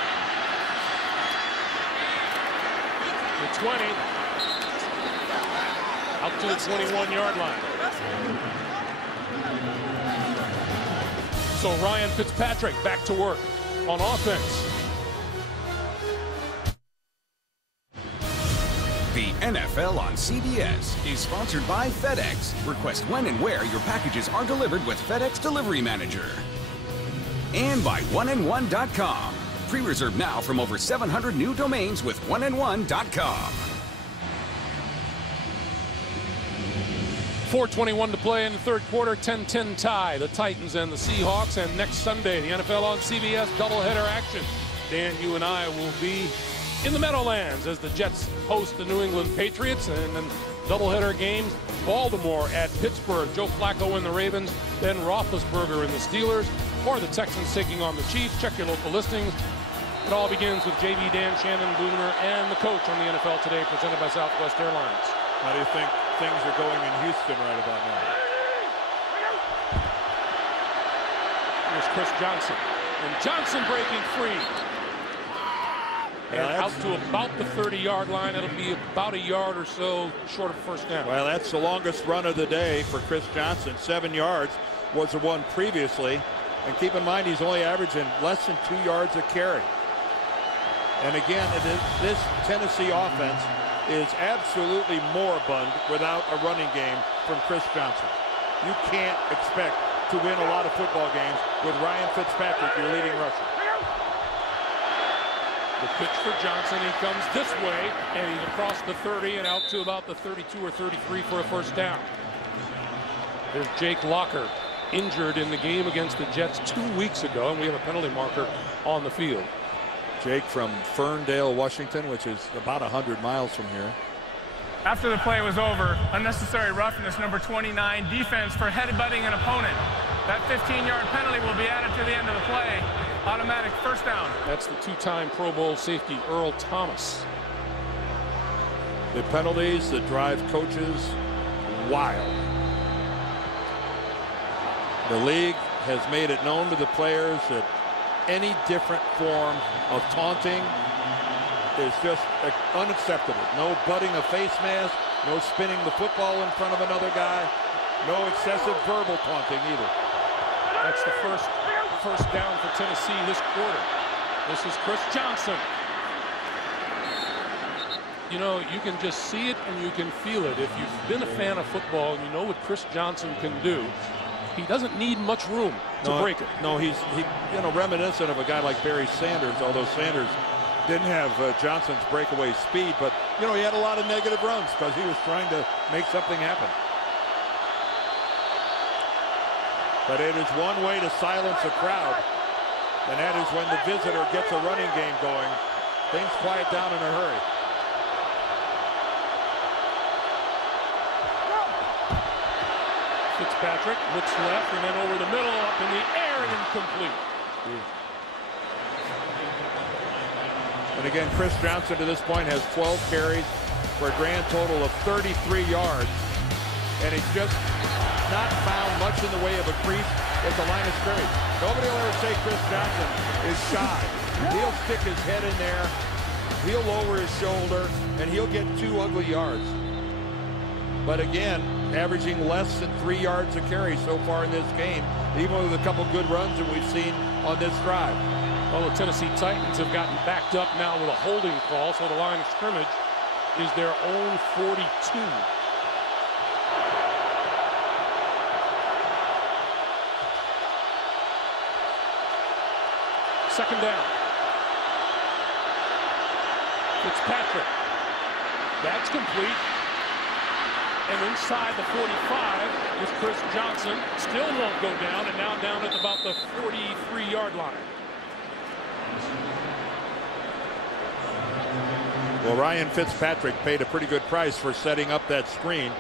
The 20. Out to the 21-yard line. So Ryan Fitzpatrick back to work on offense. The NFL on CBS is sponsored by FedEx. Request when and where your packages are delivered with FedEx Delivery Manager. And by oneandone.com. Pre-reserve now from over 700 new domains with oneandone.com. 4:21 to play in the third quarter, 10-10 tie. The Titans and the Seahawks, and next Sunday, the NFL on CBS doubleheader action. Dan, you and I will be in the Meadowlands as the Jets host the New England Patriots, and then doubleheader games, Baltimore at Pittsburgh, Joe Flacco and the Ravens, then Roethlisberger and the Steelers, or the Texans taking on the Chiefs. Check your local listings. It all begins with JV, Dan, Shannon, Boomer, and the coach on the NFL Today, presented by Southwest Airlines. How do you think things are going in Houston right about now? Here's Chris Johnson, and Johnson breaking free. And out to about the 30-yard line. It'll be about a yard or so short of first down. Well, that's the longest run of the day for Chris Johnson. 7 yards was the one previously. And keep in mind, he's only averaging less than 2 yards a carry. And again, this Tennessee offense is absolutely moribund without a running game from Chris Johnson. You can't expect to win a lot of football games with Ryan Fitzpatrick, your leading rusher. The pitch for Johnson, he comes this way, and he's across the 30 and out to about the 32 or 33 for a first down. There's Jake Locker, injured in the game against the Jets 2 weeks ago, and we have a penalty marker on the field. Jake from Ferndale, Washington, which is about 100 miles from here. After the play was over, unnecessary roughness, number 29, defense for headbutting an opponent. That 15-yard penalty will be added to the end of the play. Automatic first down. That's the two-time Pro Bowl safety Earl Thomas. The penalties that drive coaches wild. The league has made it known to the players that any different form of taunting is just unacceptable. No butting a face mask, no spinning the football in front of another guy, no excessive verbal taunting either. That's the first down for Tennessee this quarter. This is Chris Johnson. You know, you can just see it and you can feel it. If you've been a fan of football and you know what Chris Johnson can do, he doesn't need much room to break it. No, he's reminiscent of a guy like Barry Sanders, although Sanders didn't have Johnson's breakaway speed, but he had a lot of negative runs because he was trying to make something happen. But it is one way to silence a crowd, and that is when the visitor gets a running game going. Things quiet down in a hurry. Fitzpatrick looks left and then over the middle, up in the air and incomplete. And again, Chris Johnson to this point has 12 carries for a grand total of 33 yards. And he's just not found much in the way of a crease at the line of scrimmage. Nobody will ever say Chris Johnson is shy. He'll stick his head in there, he'll lower his shoulder, and he'll get 2 ugly yards. But again, averaging less than 3 yards a carry so far in this game, even with a couple good runs that we've seen on this drive. Well, the Tennessee Titans have gotten backed up now with a holding call, so the line of scrimmage is their own 42. Second down. Fitzpatrick. That's complete. And inside the 45 is Chris Johnson. Still won't go down, and now down at about the 43-yard line. Well, Ryan Fitzpatrick paid a pretty good price for setting up that screen.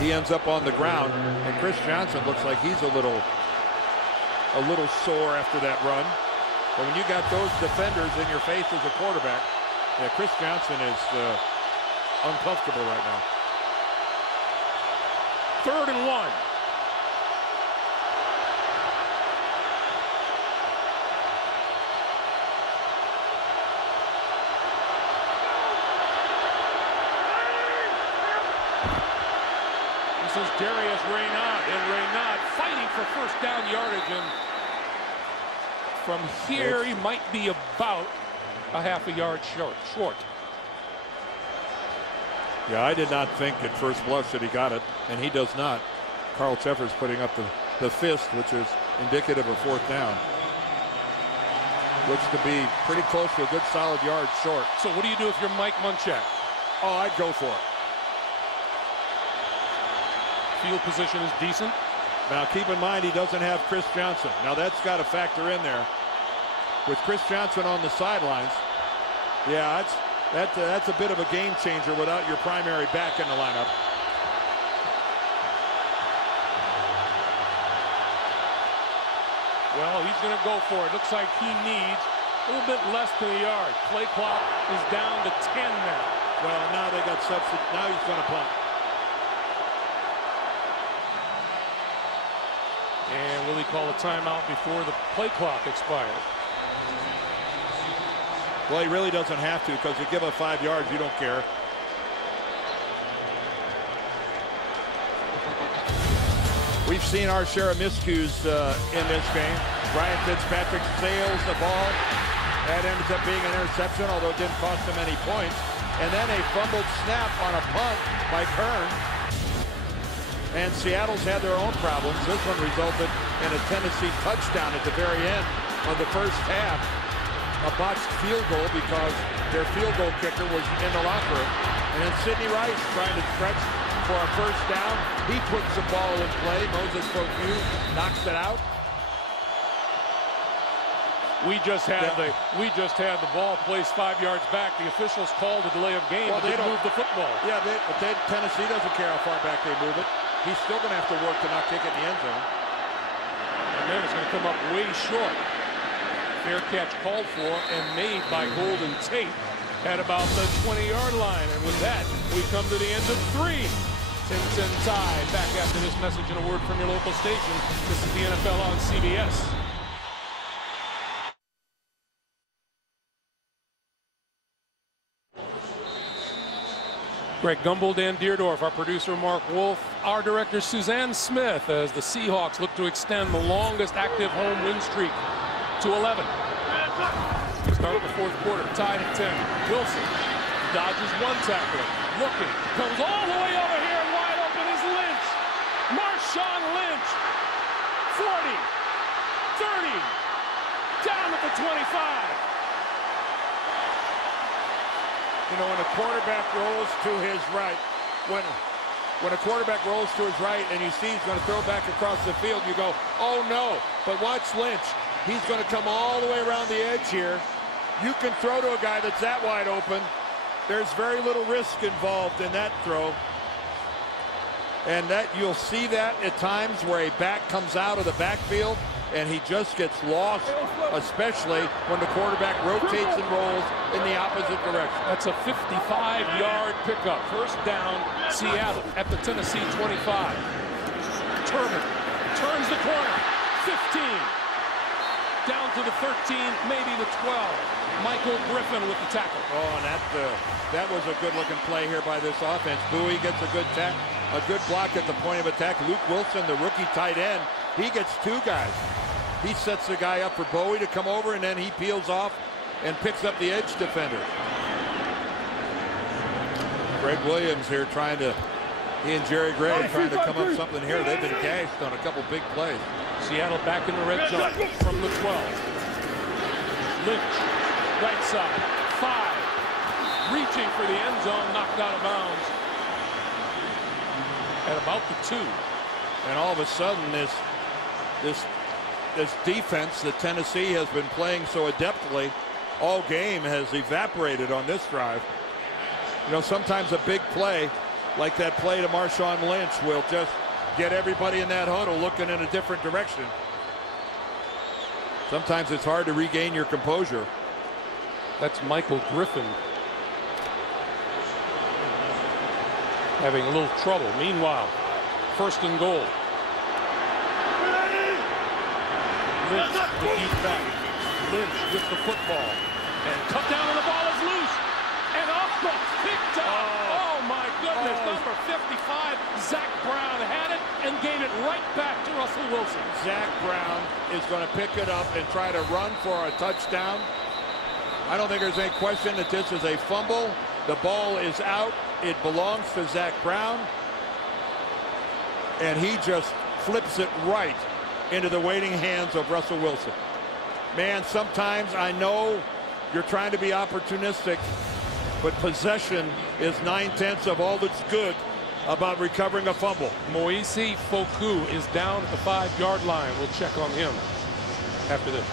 He ends up on the ground, and Chris Johnson looks like he's a little sore after that run. But when you got those defenders in your face as a quarterback, yeah, Chris Johnson is uncomfortable right now. 3rd and 1. This is Darius Raynaud, and Raynaud fighting for first down yardage, and from here he might be about a half a yard short. Yeah, I did not think at first blush that he got it, and he does not. Carl Cheffers putting up the fist, which is indicative of 4th down. Looks to be pretty close to a good solid yard short. So what do you do if you're Mike Munchak? Oh, I'd go for it. Field position is decent. Now keep in mind he doesn't have Chris Johnson. Now that's got to factor in there. With Chris Johnson on the sidelines, yeah, that's a bit of a game changer without your primary back in the lineup. Well, he's going to go for it. Looks like he needs a little bit less than a yard. Play clock is down to 10 now. Well, now they got substitute. Now he's going to punt. And will he call a timeout before the play clock expires? Well, he really doesn't have to, because you give up 5 yards, you don't care. We've seen our share of miscues in this game. Ryan Fitzpatrick sails the ball. That ends up being an interception, although it didn't cost him any points. and then a fumbled snap on a punt by Kern. And Seattle's had their own problems. This one resulted in a Tennessee touchdown at the very end of the first half. A botched field goal because their field goal kicker was in the locker room. And then Sidney Rice trying to stretch for a first down. He puts the ball in play. Moses Foku knocks it out. We just had the ball placed 5 yards back. The officials called a delay of game. Well, they don't move the football. Yeah, Tennessee doesn't care how far back they move it. He's still going to have to work to not kick it in the end zone. And then it's going to come up way short. Fair catch called for and made by Golden Tate at about the 20-yard line. And with that, we come to the end of 3. 10-10 tie. Back after this message and a word from your local station. This is the NFL on CBS. Greg Gumbel, Dan Deerdorf, our producer Mark Wolf, our director Suzanne Smith, as the Seahawks look to extend the longest active home win streak to 11. Start the fourth quarter, tied at 10. Wilson dodges one tackler, looking, comes all the way over here, and wide open is Lynch. Marshawn Lynch, 40, 30, down at the 25. You know, when a quarterback rolls to his right, when a quarterback rolls to his right and you see he's going to throw back across the field, you go, oh no. But watch Lynch. He's going to come all the way around the edge here. You can throw to a guy that's that wide open. There's very little risk involved in that throw. And that you'll see that at times where a back comes out of the backfield and he just gets lost, especially when the quarterback rotates and rolls in the opposite direction. That's a 55-yard pickup. First down, Seattle at the Tennessee 25. Turner turns the corner. 15. Down to the 13, maybe the 12. Michael Griffin with the tackle. Oh, and that was a good-looking play here by this offense. Bowie gets a good block at the point of attack. Luke Wilson, the rookie tight end, he gets 2 guys. He sets the guy up for Bowie to come over, and then he peels off and picks up the edge defender. Greg Williams here he and Jerry Gray trying to come up with something here. They've been gashed on a couple big plays. Seattle back in the red zone from the 12. Lynch, right side, 5. Reaching for the end zone, knocked out of bounds at about the 2. And all of a sudden, this defense that Tennessee has been playing so adeptly all game has evaporated on this drive. You know, sometimes a big play like that play to Marshawn Lynch will just get everybody in that huddle looking in a different direction. Sometimes it's hard to regain your composure. That's Michael Griffin having a little trouble. Meanwhile, first and goal. Lynch, the deep back. Lynch with the football. And cut down and the ball is loose. And off the picked up. Oh my goodness. Number 55, Zach Brown had it and gave it right back to Russell Wilson. Zach Brown is going to pick it up and try to run for a touchdown. I don't think there's any question that this is a fumble. The ball is out. It belongs to Zach Brown. And he just flips it right into the waiting hands of Russell Wilson. Man, sometimes I know you're trying to be opportunistic, but possession is 9/10 of all that's good about recovering a fumble. Moise Foku is down at the 5-yard line. We'll check on him after this.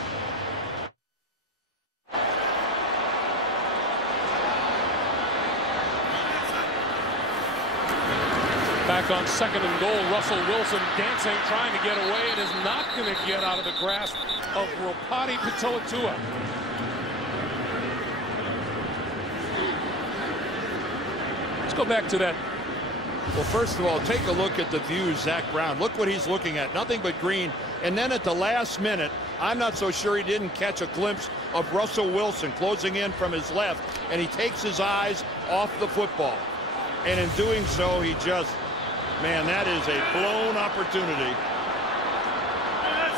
Back on second and goal, Russell Wilson dancing, trying to get away, and is not going to get out of the grasp of Ropati Pitoatua. Let's go back to that. Well, first of all, take a look at the view, Zach Brown. Look what he's looking at, nothing but green. And then at the last minute, I'm not so sure he didn't catch a glimpse of Russell Wilson closing in from his left, and he takes his eyes off the football. And in doing so, he just, man, that is a blown opportunity.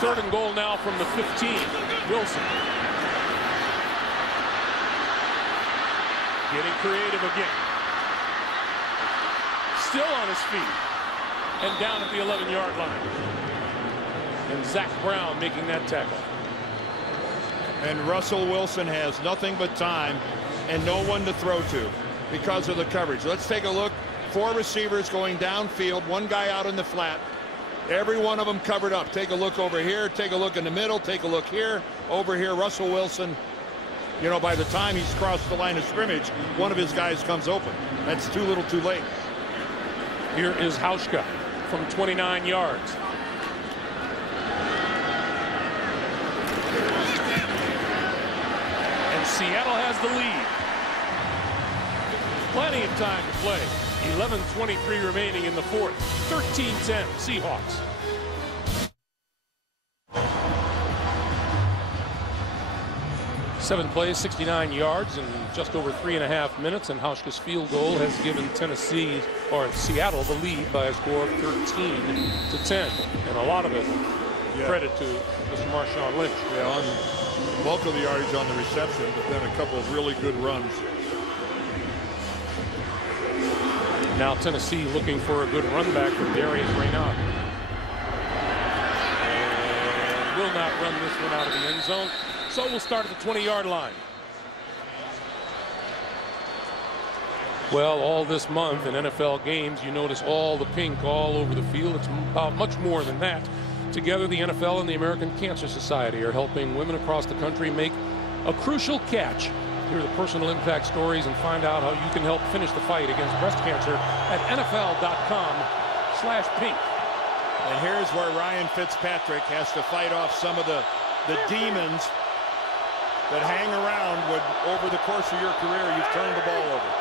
Third and goal now from the 15. Wilson. Getting creative again. Still on his feet. And down at the 11-yard line. And Zach Brown making that tackle. And Russell Wilson has nothing but time and no one to throw to because of the coverage. Let's take a look. 4 receivers going downfield, 1 guy out in the flat. Every one of them covered up. Take a look over here. Take a look in the middle. Take a look here. Over here, Russell Wilson. You know, by the time he's crossed the line of scrimmage, one of his guys comes open. That's too little too late. Here is Hauschka from 29 yards. And Seattle has the lead. Plenty of time to play. 11:23 remaining in the fourth. 13-10 Seahawks. Seven plays, 69 yards, and just over 3.5 minutes. And Hauschka's field goal has given Seattle the lead by a score of 13-10. And a lot of it credit to Mr. Marshawn Lynch. Yeah, on bulk of the yardage on the reception, but then a couple of really good runs. Now Tennessee looking for a good run back from Darius Raynaud. And will not run this one out of the end zone. So we'll start at the 20-yard line. Well, all this month in NFL games, you notice all the pink all over the field. It's about much more than that. Together, the NFL and the American Cancer Society are helping women across the country make a crucial catch. Hear the personal impact stories and find out how you can help finish the fight against breast cancer at NFL.com/pink. And here's where Ryan Fitzpatrick has to fight off some of the demons that hang around when over the course of your career you've turned the ball over.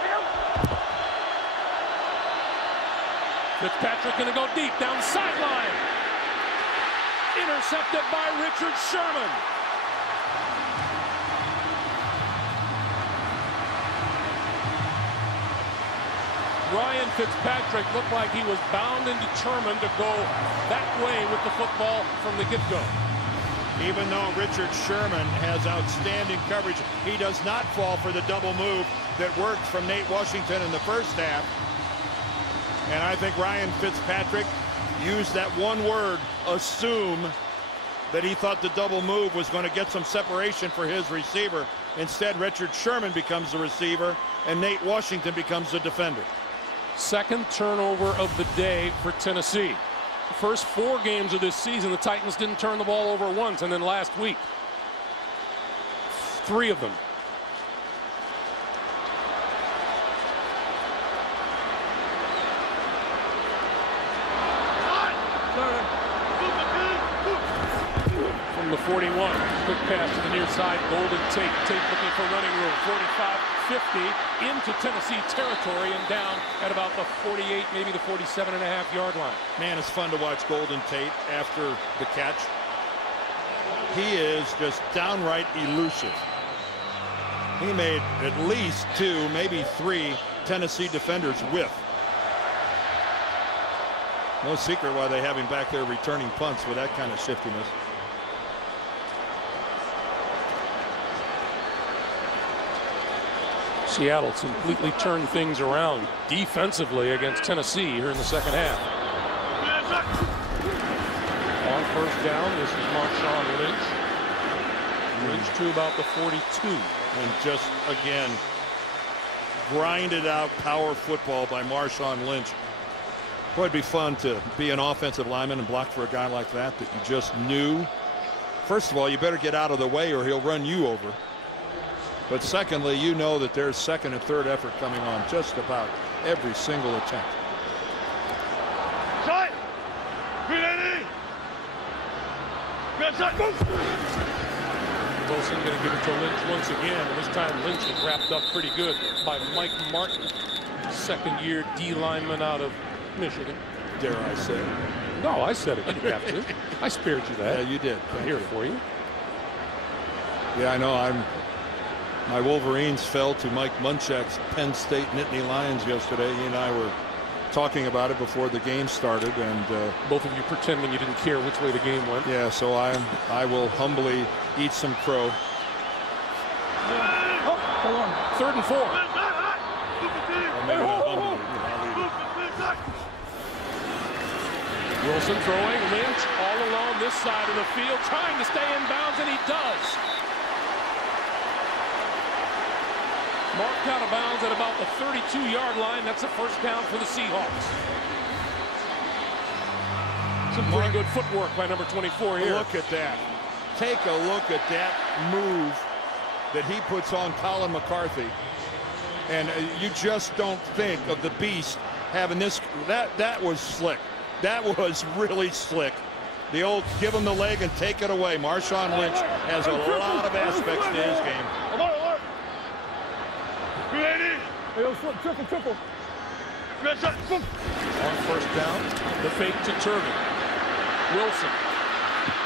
Fitzpatrick going to go deep down the sideline. Intercepted by Richard Sherman. Ryan Fitzpatrick looked like he was bound and determined to go that way with the football from the get-go. Even though Richard Sherman has outstanding coverage, he does not fall for the double move that worked from Nate Washington in the first half. And I think Ryan Fitzpatrick used that one word, assume, that he thought the double move was going to get some separation for his receiver. Instead, Richard Sherman becomes the receiver, and Nate Washington becomes the defender. Second turnover of the day for Tennessee. The first 4 games of this season, the Titans didn't turn the ball over once, and then last week, 3 of them. From the 41, quick pass to the near side, Golden Tate. Tate looking for running room, 45-50 into Tennessee territory and down at about the 48, maybe the 47.5-yard line. Man, it's fun to watch Golden Tate after the catch. He is just downright elusive. He made at least 2, maybe 3 Tennessee defenders whiff. No secret why they have him back there returning punts with that kind of shiftiness. Seattle completely turned things around defensively against Tennessee here in the second half. On first down, this is Marshawn Lynch. Lynch to about the 42. And just, again, grinded out power football by Marshawn Lynch. Boy, it'd be fun to be an offensive lineman and block for a guy like that you just knew. First of all, you better get out of the way or he'll run you over. But secondly, you know that there's second and third effort coming on just about every single attempt. Shot! Ready! Shot! Wilson going to give it to Lynch once again. And this time Lynch is wrapped up pretty good by Mike Martin, second-year D lineman out of Michigan. Dare I say? No, I said it. You didn't have to. I spared you that. Yeah, you did. I'm here for you. Yeah, I know. My Wolverines fell to Mike Munchak's Penn State Nittany Lions yesterday. He and I were talking about it before the game started, and both of you pretending you didn't care which way the game went. Yeah, so I will humbly eat some crow. Oh, hold on. 3rd and 4. Wilson throwing, Lynch all along this side of the field, trying to stay in bounds, and he does. Marked out of bounds at about the 32-yard line. That's a first down for the Seahawks. Some pretty good footwork by number 24 here. Look at that. Take a look at that move that he puts on Colin McCarthy. And you just don't think of the beast having this. That was slick. That was really slick. The old give him the leg and take it away. Marshawn Lynch has a lot of aspects to his game. Triple. On first down, the fake to Turvey. Wilson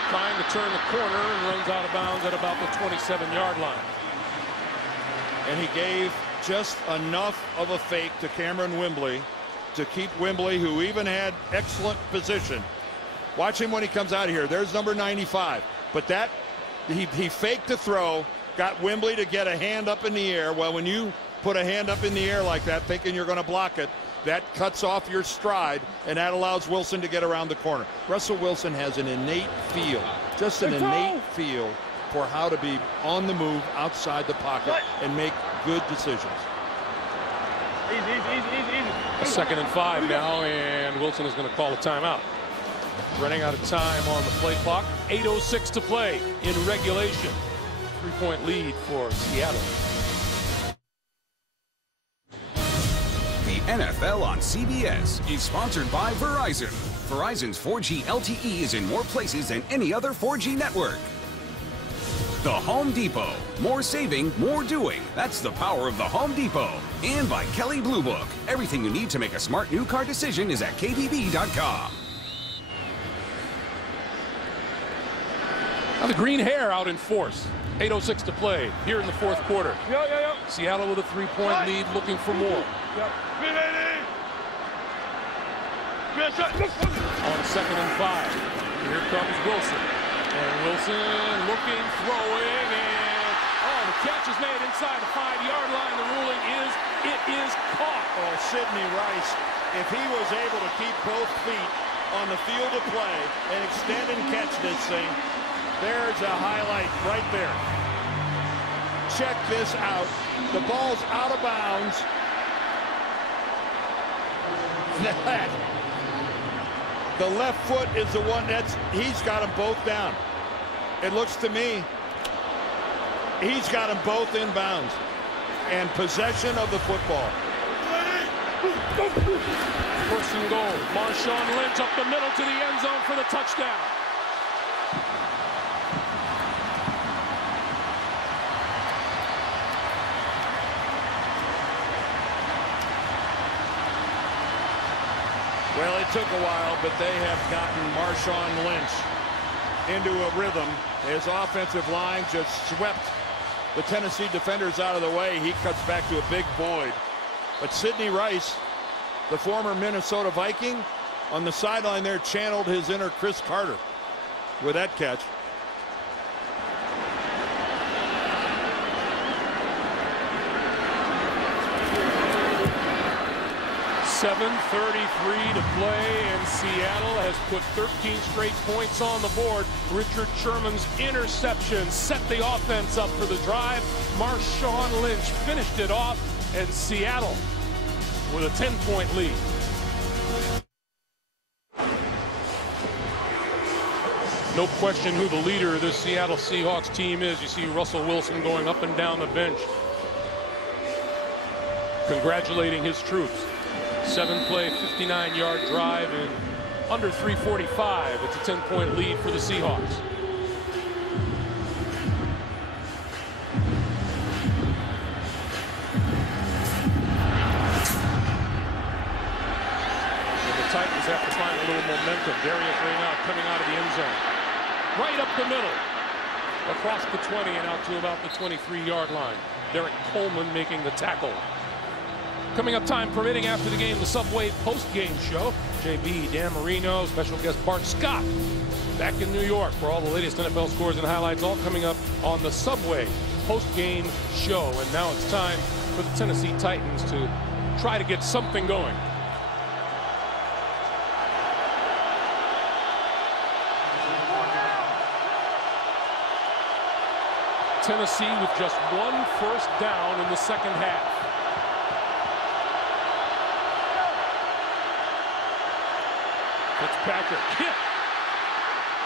trying to turn the corner and runs out of bounds at about the 27-yard line. And he gave just enough of a fake to Cameron Wembley to keep Wembley, who even had excellent position. Watch him when he comes out of here. There's number 95. But that, he faked the throw, got Wembley to get a hand up in the air. Well, when you put a hand up in the air like that, thinking you're going to block it, that cuts off your stride, and that allows Wilson to get around the corner. Russell Wilson has an innate feel, just an innate feel for how to be on the move outside the pocket and make good decisions. A 2nd and 5 now, and Wilson is going to call a timeout. Running out of time on the play clock. 8:06 to play in regulation. 3-point lead for Seattle. The NFL on CBS is sponsored by Verizon. Verizon's 4G LTE is in more places than any other 4G network. The Home Depot. More saving, more doing. That's the power of the Home Depot. And by Kelley Blue Book. Everything you need to make a smart new car decision is at KBB.com. Now the green hair out in force. 8:06 to play here in the 4th quarter. Seattle with a 3-point lead, looking for more. On 2nd and 5. Here comes Wilson. And Wilson looking, throwing, and the catch is made inside the 5-yard line. The ruling is it is caught. Oh, Sidney Rice, if he was able to keep both feet on the field of play and extend and catch this thing, there's a highlight right there. Check this out. The ball's out of bounds. The left foot is the one he's got them both down. It looks to me he's got them both in bounds and possession of the football. First and goal. Marshawn Lynch up the middle to the end zone for the touchdown. Well, it took a while, but they have gotten Marshawn Lynch into a rhythm. His offensive line just swept the Tennessee defenders out of the way. He cuts back to a big void. But Sidney Rice, the former Minnesota Viking, on the sideline there channeled his inner Chris Carter with that catch. 7:33 to play, and Seattle has put 13 straight points on the board. Richard Sherman's interception set the offense up for the drive. Marshawn Lynch finished it off, and Seattle with a 10-point lead. No question who the leader of this Seattle Seahawks team is. You see Russell Wilson going up and down the bench, congratulating his troops. 7-play, 59-yard drive in under 3:45. It's a 10-point lead for the Seahawks. And the Titans have to find a little momentum. Darius Raynaud coming out of the end zone. Right up the middle. Across the 20 and out to about the 23-yard line. Derek Coleman making the tackle. Coming up, time permitting, after the game, the Subway post-game show. JB, Dan Marino, special guest Bart Scott back in New York for all the latest NFL scores and highlights, all coming up on the Subway post-game show. And now it's time for the Tennessee Titans to try to get something going. Tennessee with just one first down in the second half. Fitzpatrick hit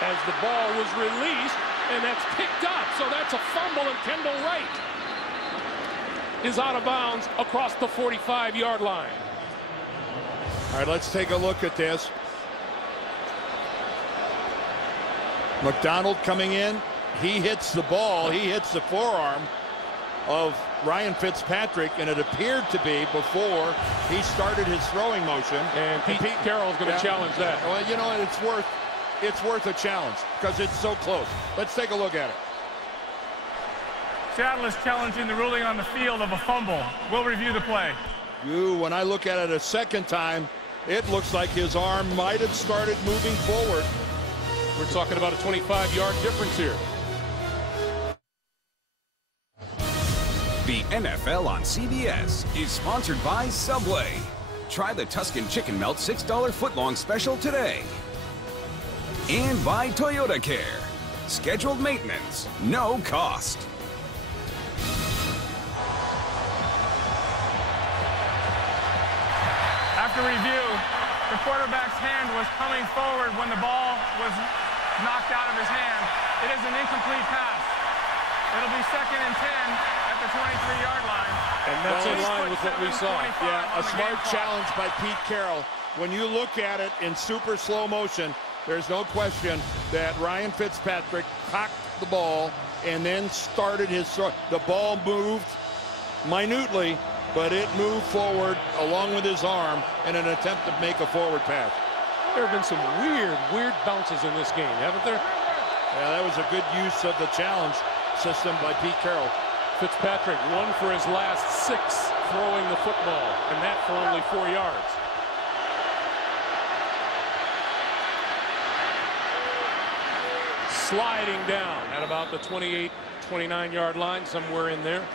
as the ball was released, and that's picked up. So that's a fumble, and Kendall Wright is out of bounds across the 45-yard line. All right, let's take a look at this. McDonald coming in. He hits the ball. He hits the forearm of Ryan Fitzpatrick, and it appeared to be before he started his throwing motion. And Pete Carroll is going to challenge that. Well, you know, it's worth a challenge because it's so close. Let's take a look at it. Seattle is challenging the ruling on the field of a fumble. We'll review the play. When I look at it a second time, it looks like his arm might have started moving forward. We're talking about a 25-yard difference here. The NFL on CBS is sponsored by Subway. Try the Tuscan Chicken Melt $6 footlong special today. And by Toyota Care. Scheduled maintenance, no cost. After review, the quarterback's hand was coming forward when the ball was knocked out of his hand. It is an incomplete pass. It'll be 2nd and 10 at the 23-yard line. And that's in line with what we saw. Yeah, a smart challenge by Pete Carroll. When you look at it in super slow motion, there's no question that Ryan Fitzpatrick cocked the ball and then started his throw. The ball moved minutely, but it moved forward along with his arm in an attempt to make a forward pass. There have been some weird bounces in this game, haven't there? Yeah, that was a good use of the challenge system by Pete Carroll. Fitzpatrick, 1 for his last 6 throwing the football, and that for only 4 yards. Sliding down at about the 28, 29-yard line, somewhere in there.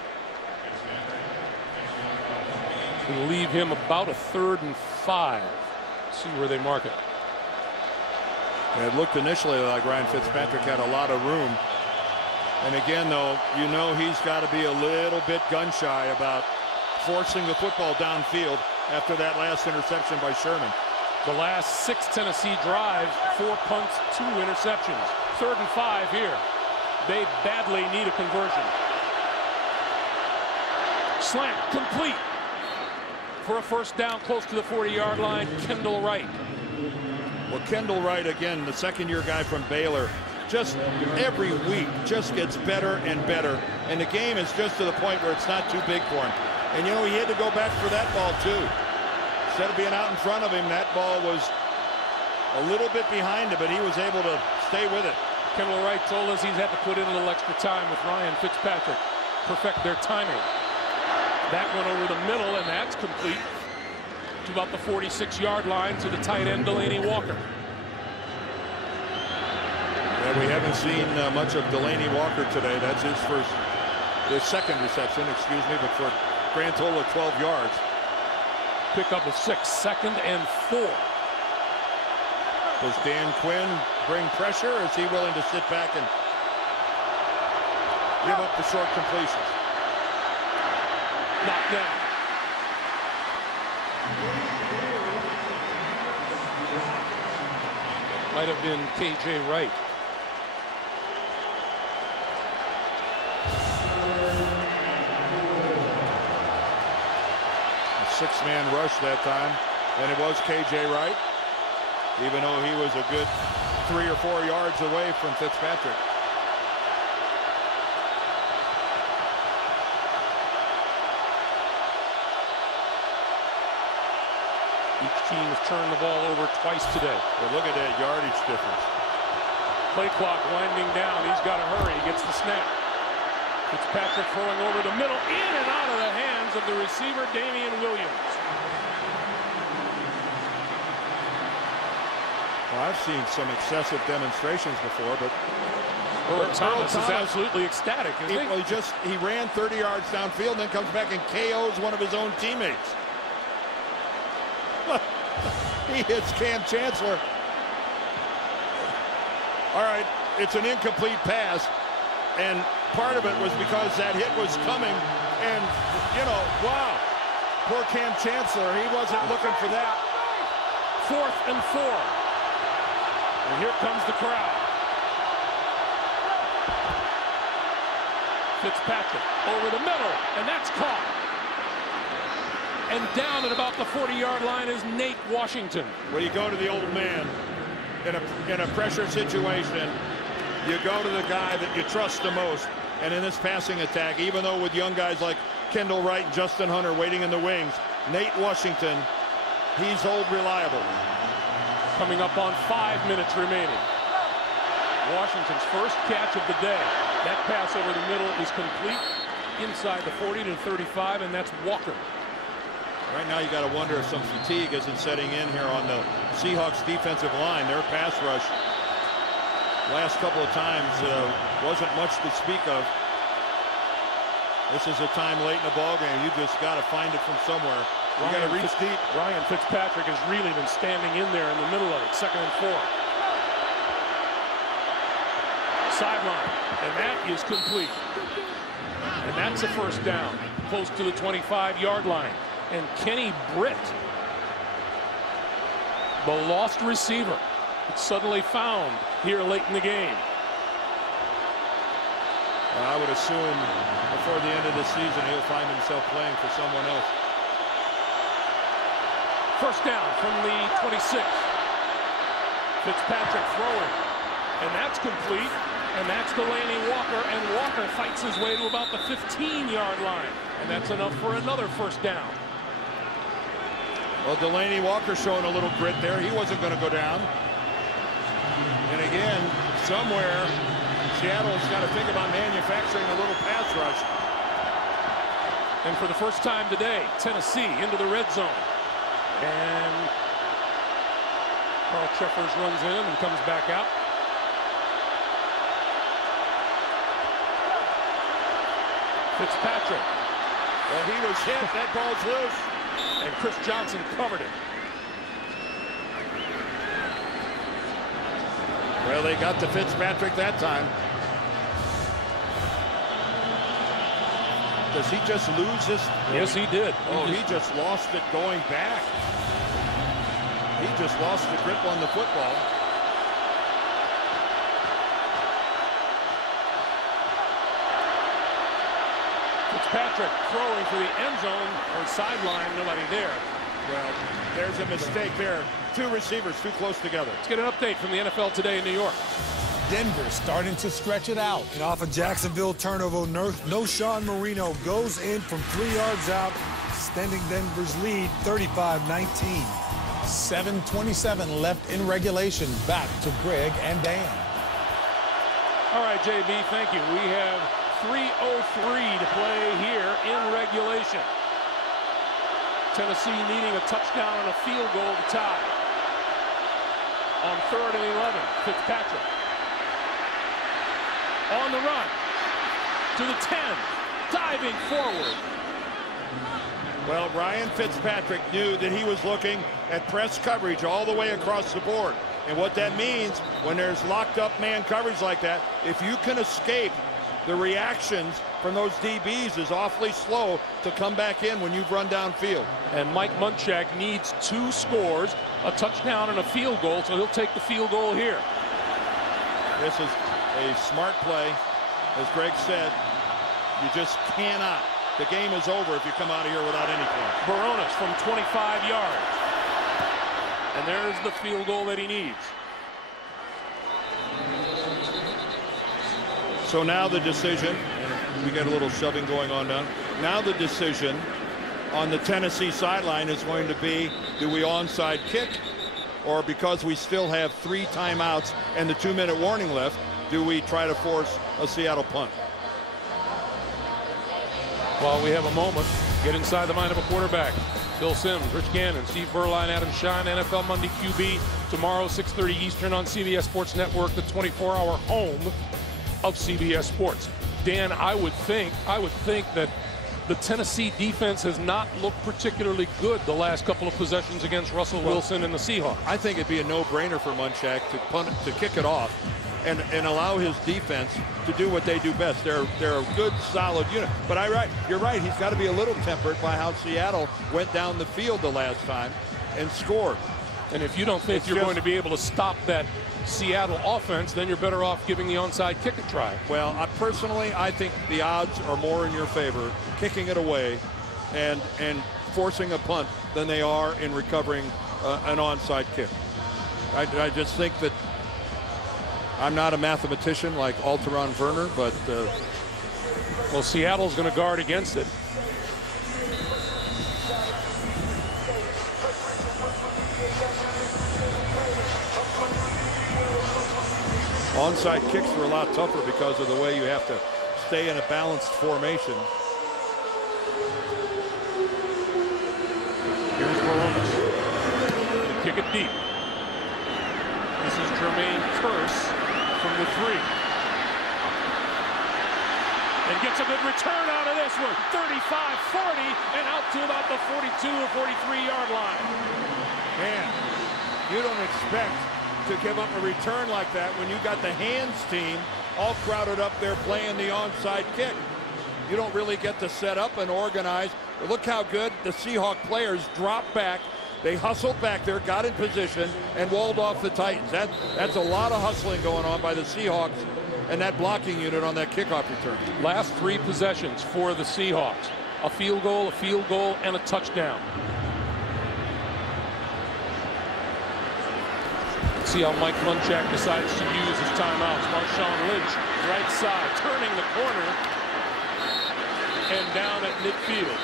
Will leave him about a 3rd and 5. See where they mark it. It looked initially like Ryan Fitzpatrick had a lot of room. And again, though, you know he's got to be a little bit gun-shy about forcing the football downfield after that last interception by Sherman. The last 6 Tennessee drives, 4 punts, 2 interceptions. 3rd and 5 here. They badly need a conversion. Slant complete for a first down close to the 40-yard line. Kendall Wright. Well, Kendall Wright, again, the second-year guy from Baylor, just every week just gets better and better. And the game is just to the point where it's not too big for him. And, you know, he had to go back for that ball, too. Instead of being out in front of him, that ball was a little bit behind him, but he was able to stay with it. Kendall Wright told us he's had to put in a little extra time with Ryan Fitzpatrick, perfect their timing. That went over the middle, and that's complete to about the 46-yard line to the tight end, Delaney Walker. Yeah, we haven't seen much of Delaney Walker today. That's his second reception, excuse me, but for a grand total of 12 yards. Pick up a 6, 2nd and 4. Does Dan Quinn bring pressure, or is he willing to sit back and give up the short completions? Knocked down. Might have been K.J. Wright. A 6-man rush that time, and it was K.J. Wright, even though he was a good 3 or 4 yards away from Fitzpatrick. Each team has turned the ball over twice today. But look at that yardage difference. Play clock winding down. He's got to hurry. He gets the snap. Fitzpatrick throwing over the middle, in and out of the hands of the receiver, Damian Williams. Well, I've seen some excessive demonstrations before, but Earl Thomas is absolutely ecstatic, isn't he? Well, he ran 30 yards downfield, then comes back and KOs one of his own teammates. He hits Cam Chancellor. All right, it's an incomplete pass, and part of it was because that hit was coming, and, you know, wow. Poor Cam Chancellor, he wasn't looking for that. 4th and 4. And here comes the crowd. Fitzpatrick over the middle, and that's caught. And down at about the 40-yard line is Nate Washington. Well, you go to the old man in a pressure situation. You go to the guy that you trust the most. And in this passing attack, even though with young guys like Kendall Wright and Justin Hunter waiting in the wings, Nate Washington, he's old reliable. Coming up on 5 minutes remaining. Washington's first catch of the day. That pass over the middle is complete inside the 40 to 35, and that's Walker. Right now you got to wonder if some fatigue isn't setting in here on the Seahawks defensive line. Their pass rush last couple of times wasn't much to speak of. This is a time late in the ballgame. You just got to find it from somewhere. You got to reach deep. Ryan Fitzpatrick has really been standing in there in the middle of it. 2nd and 4. Sideline, and that is complete. And that's a first down, close to the 25-yard line. And Kenny Britt, the lost receiver, suddenly found here late in the game. I would assume before the end of the season he'll find himself playing for someone else. First down from the 26. Fitzpatrick throwing, and that's complete. And that's Delaney Walker, and Walker fights his way to about the 15-yard line. And that's enough for another first down. Well, Delaney Walker showing a little grit there. He wasn't going to go down. And again, somewhere, Seattle's got to think about manufacturing a little pass rush. And for the first time today, Tennessee into the red zone. And Carl Cheffers runs in and comes back out. Fitzpatrick. Well, he was hit. That ball's loose. And Chris Johnson covered it. Well, they got to Fitzpatrick that time. Does he just lose this? Yes, he did. Oh, he just lost it going back. He just lost the grip on the football. Fitzpatrick throwing for the end zone or sideline, nobody there. Well, there's a mistake there. 2 receivers too close together. Let's get an update from the NFL today in New York. Denver starting to stretch it out. And off a Jacksonville turnover, no Sean Marino goes in from 3 yards out, extending Denver's lead 35-19. 7:27 left in regulation. Back to Greg and Dan. All right, JB, thank you. We have 3:03 to play here in regulation. Tennessee needing a touchdown and a field goal to tie. On 3rd and 11, Fitzpatrick. On the run to the 10, diving forward. Well, Ryan Fitzpatrick knew that he was looking at press coverage all the way across the board. And what that means when there's locked up man coverage like that, if you can escape the reactions from those DBs is awfully slow to come back in when you've run downfield. And Mike Munchak needs 2 scores, a touchdown and a field goal, so he'll take the field goal here. This is a smart play. As Greg said, you just cannot. The game is over if you come out of here without anything. Baronis from 25 yards. And there's the field goal that he needs. So now the decision, and we got a little shoving going on now. Now the decision on the Tennessee sideline is going to be, do we onside kick, or because we still have 3 timeouts and the 2-minute warning left, do we try to force a Seattle punt? While we have a moment, get inside the mind of a quarterback. Phil Simms, Rich Gannon, Steve Berline, Adam Schein, NFL Monday QB. Tomorrow, 6:30 Eastern on CBS Sports Network, the 24-hour home of CBS Sports. Dan, I would think that the Tennessee defense has not looked particularly good the last couple of possessions against Russell Wilson and the Seahawks. I think it'd be a no-brainer for Munchak to punt, to kick it off, and allow his defense to do what they do best. They're a good, solid unit. But you're right. He's got to be a little tempered by how Seattle went down the field the last time and scored. And if you don't think you're going to be able to stop that Seattle offense, then you're better off giving the onside kick a try. Well, personally, I think the odds are more in your favor kicking it away and forcing a punt than they are in recovering an onside kick. I just think that I'm not a mathematician like Alteron Werner, but well, Seattle's going to guard against it. Onside kicks are a lot tougher because of the way you have to stay in a balanced formation. Here's Barones. Kick it deep. This is Jermaine Kearse from the 3. And gets a good return out of this one. 35-40 and out to about the 42 or 43-yard line. Man, you don't expect to give up a return like that when you got the hands team all crowded up there playing the onside kick. You don't really get to set up and organize. But look how good the Seahawk players dropped back. They hustled back there, got in position, and walled off the Titans. That's a lot of hustling going on by the Seahawks and that blocking unit on that kickoff return. Last 3 possessions for the Seahawks. A field goal, and a touchdown. See how Mike Munchak decides to use his timeouts. Marshawn Lynch, right side, turning the corner, and down at midfield.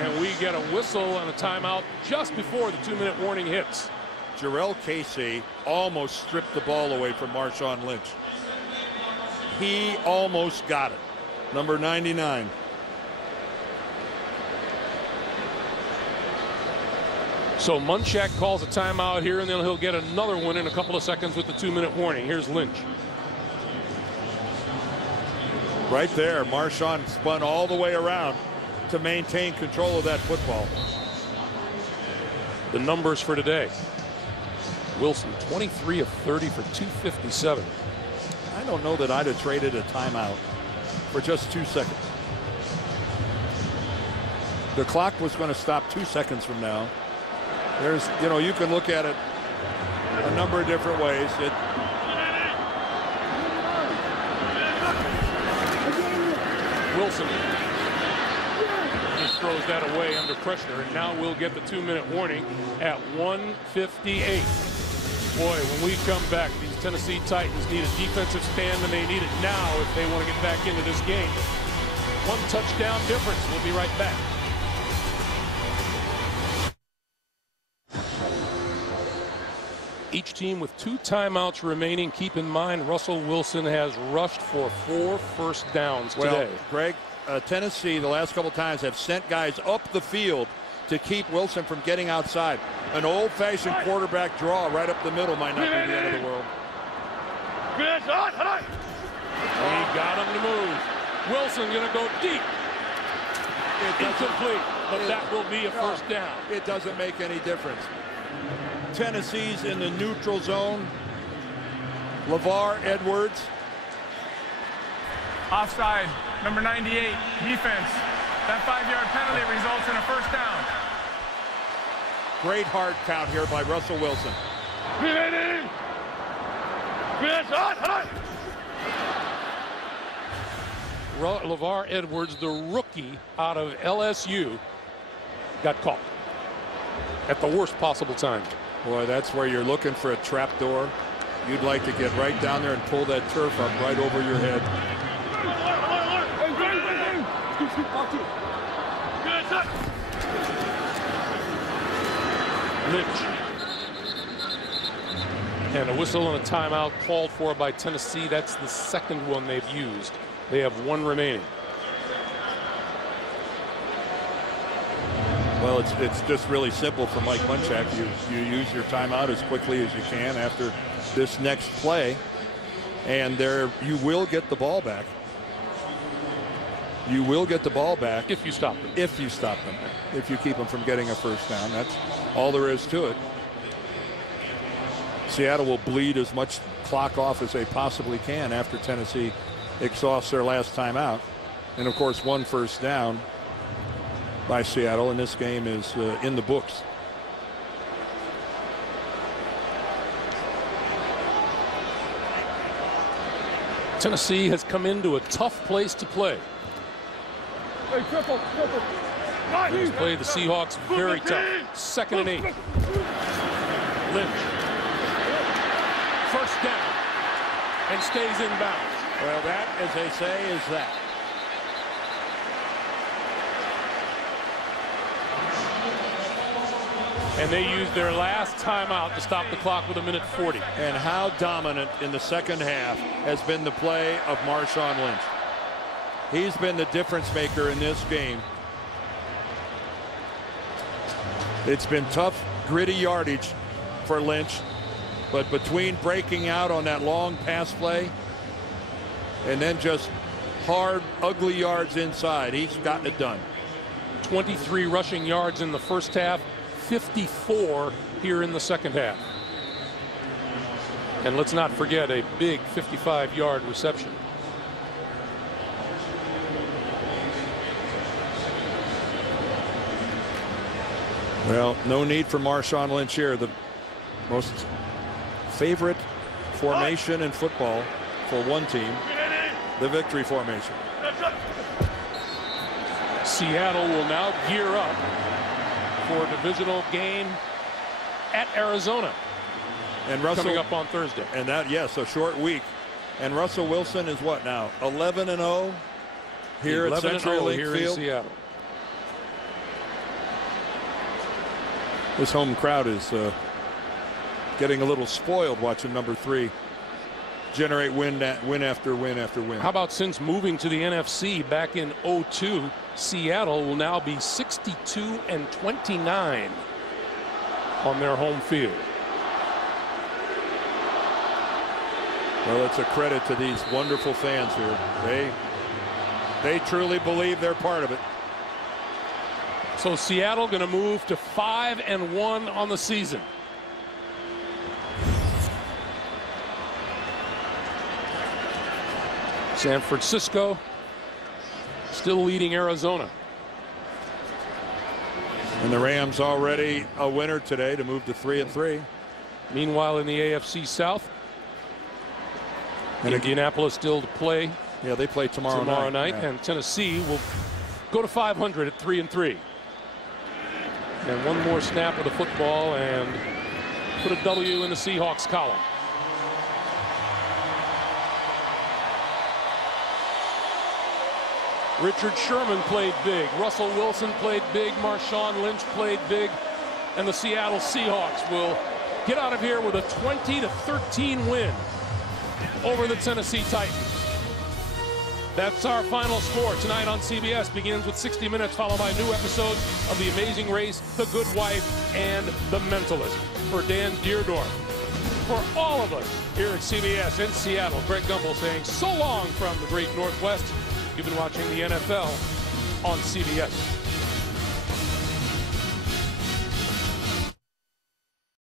And we get a whistle and a timeout just before the 2-minute warning hits. Jarrell Casey almost stripped the ball away from Marshawn Lynch. He almost got it. Number 99. So Munchak calls a timeout here, and then he'll get another one in a couple of seconds with the 2-minute warning. Here's Lynch. Right there, Marshawn spun all the way around to maintain control of that football. The numbers for today. Wilson, 23 of 30 for 257. I don't know that I'd have traded a timeout for just 2 seconds. The clock was going to stop 2 seconds from now. There's, you can look at it a number of different ways. Wilson just throws that away under pressure, and now we'll get the 2-minute warning at 1:58. Boy, when we come back, these Tennessee Titans need a defensive stand, and they need it now if they want to get back into this game. 1 touchdown difference. We'll be right back. Each team with 2 timeouts remaining. Keep in mind, Russell Wilson has rushed for 4 first downs today. Well, Greg, Tennessee the last couple times have sent guys up the field to keep Wilson from getting outside. An old-fashioned quarterback draw right up the middle might not be the end of the world. He got him to move. Wilson going to go deep. Incomplete, but that will be a first down. It doesn't make any difference. Tennessee's in the neutral zone. LeVar Edwards. Offside, number 98, defense. That 5-yard penalty results in a first down. Great hard count here by Russell Wilson. LeVar Edwards, the rookie out of LSU, got caught at the worst possible time. Boy, that's where you're looking for a trap door. You'd like to get right down there and pull that turf up right over your head. Lynch. And a whistle and a timeout called for by Tennessee. That's the second one they've used. They have 1 remaining. Well, it's just really simple for Mike Munchak. You use your timeout as quickly as you can after this next play, and there you will get the ball back. You will get the ball back if you stop them. If you stop them. If you keep them from getting a first down. That's all there is to it. Seattle will bleed as much clock off as they possibly can after Tennessee exhausts their last timeout. And, of course, 1 first down by Seattle, and this game is in the books. Tennessee has come into a tough place to play. Hey, triple. He's played the Seahawks very tough. 2nd and 8. Lynch. First down. And stays in bounds. Well, that, as they say, is that. And they used their last timeout to stop the clock with 1:40. And how dominant in the second half has been the play of Marshawn Lynch. He's been the difference maker in this game. It's been tough, gritty yardage for Lynch, but between breaking out on that long pass play and then just hard, ugly yards inside, he's gotten it done. 23 rushing yards in the first half, 54 here in the second half. And let's not forget a big 55-yard reception. Well, no need for Marshawn Lynch here. The most favorite formation in football for one team, the victory formation. Seattle will now gear up for a divisional game at Arizona. And Russell coming up on Thursday. And that, yes, a short week. And Russell Wilson is what now? 11-0 here at CenturyLink here Field. In Seattle. This home crowd is getting a little spoiled watching number 3 generate win after win after win. How about since moving to the NFC back in 2002, Seattle will now be 62-29 on their home field. Well, it's a credit to these wonderful fans here. They truly believe they're part of it. So Seattle going to move to 5-1 on the season. San Francisco still leading Arizona. And the Rams already a winner today to move to 3-3. Meanwhile, in the AFC South, and Indianapolis still to play. Yeah, they play tomorrow night. Yeah. And Tennessee will go to 500 at 3-3. And one more snap of the football and put a W in the Seahawks column. Richard Sherman played big. Russell Wilson played big. Marshawn Lynch played big. And the Seattle Seahawks will get out of here with a 20-13 win over the Tennessee Titans. That's our final score tonight on CBS. Begins with 60 Minutes, followed by new episodes of The Amazing Race, The Good Wife, and The Mentalist. For Dan Deerdorf, for all of us here at CBS in Seattle, Greg Gumbel saying so long from the great Northwest. You've been watching the NFL on CBS.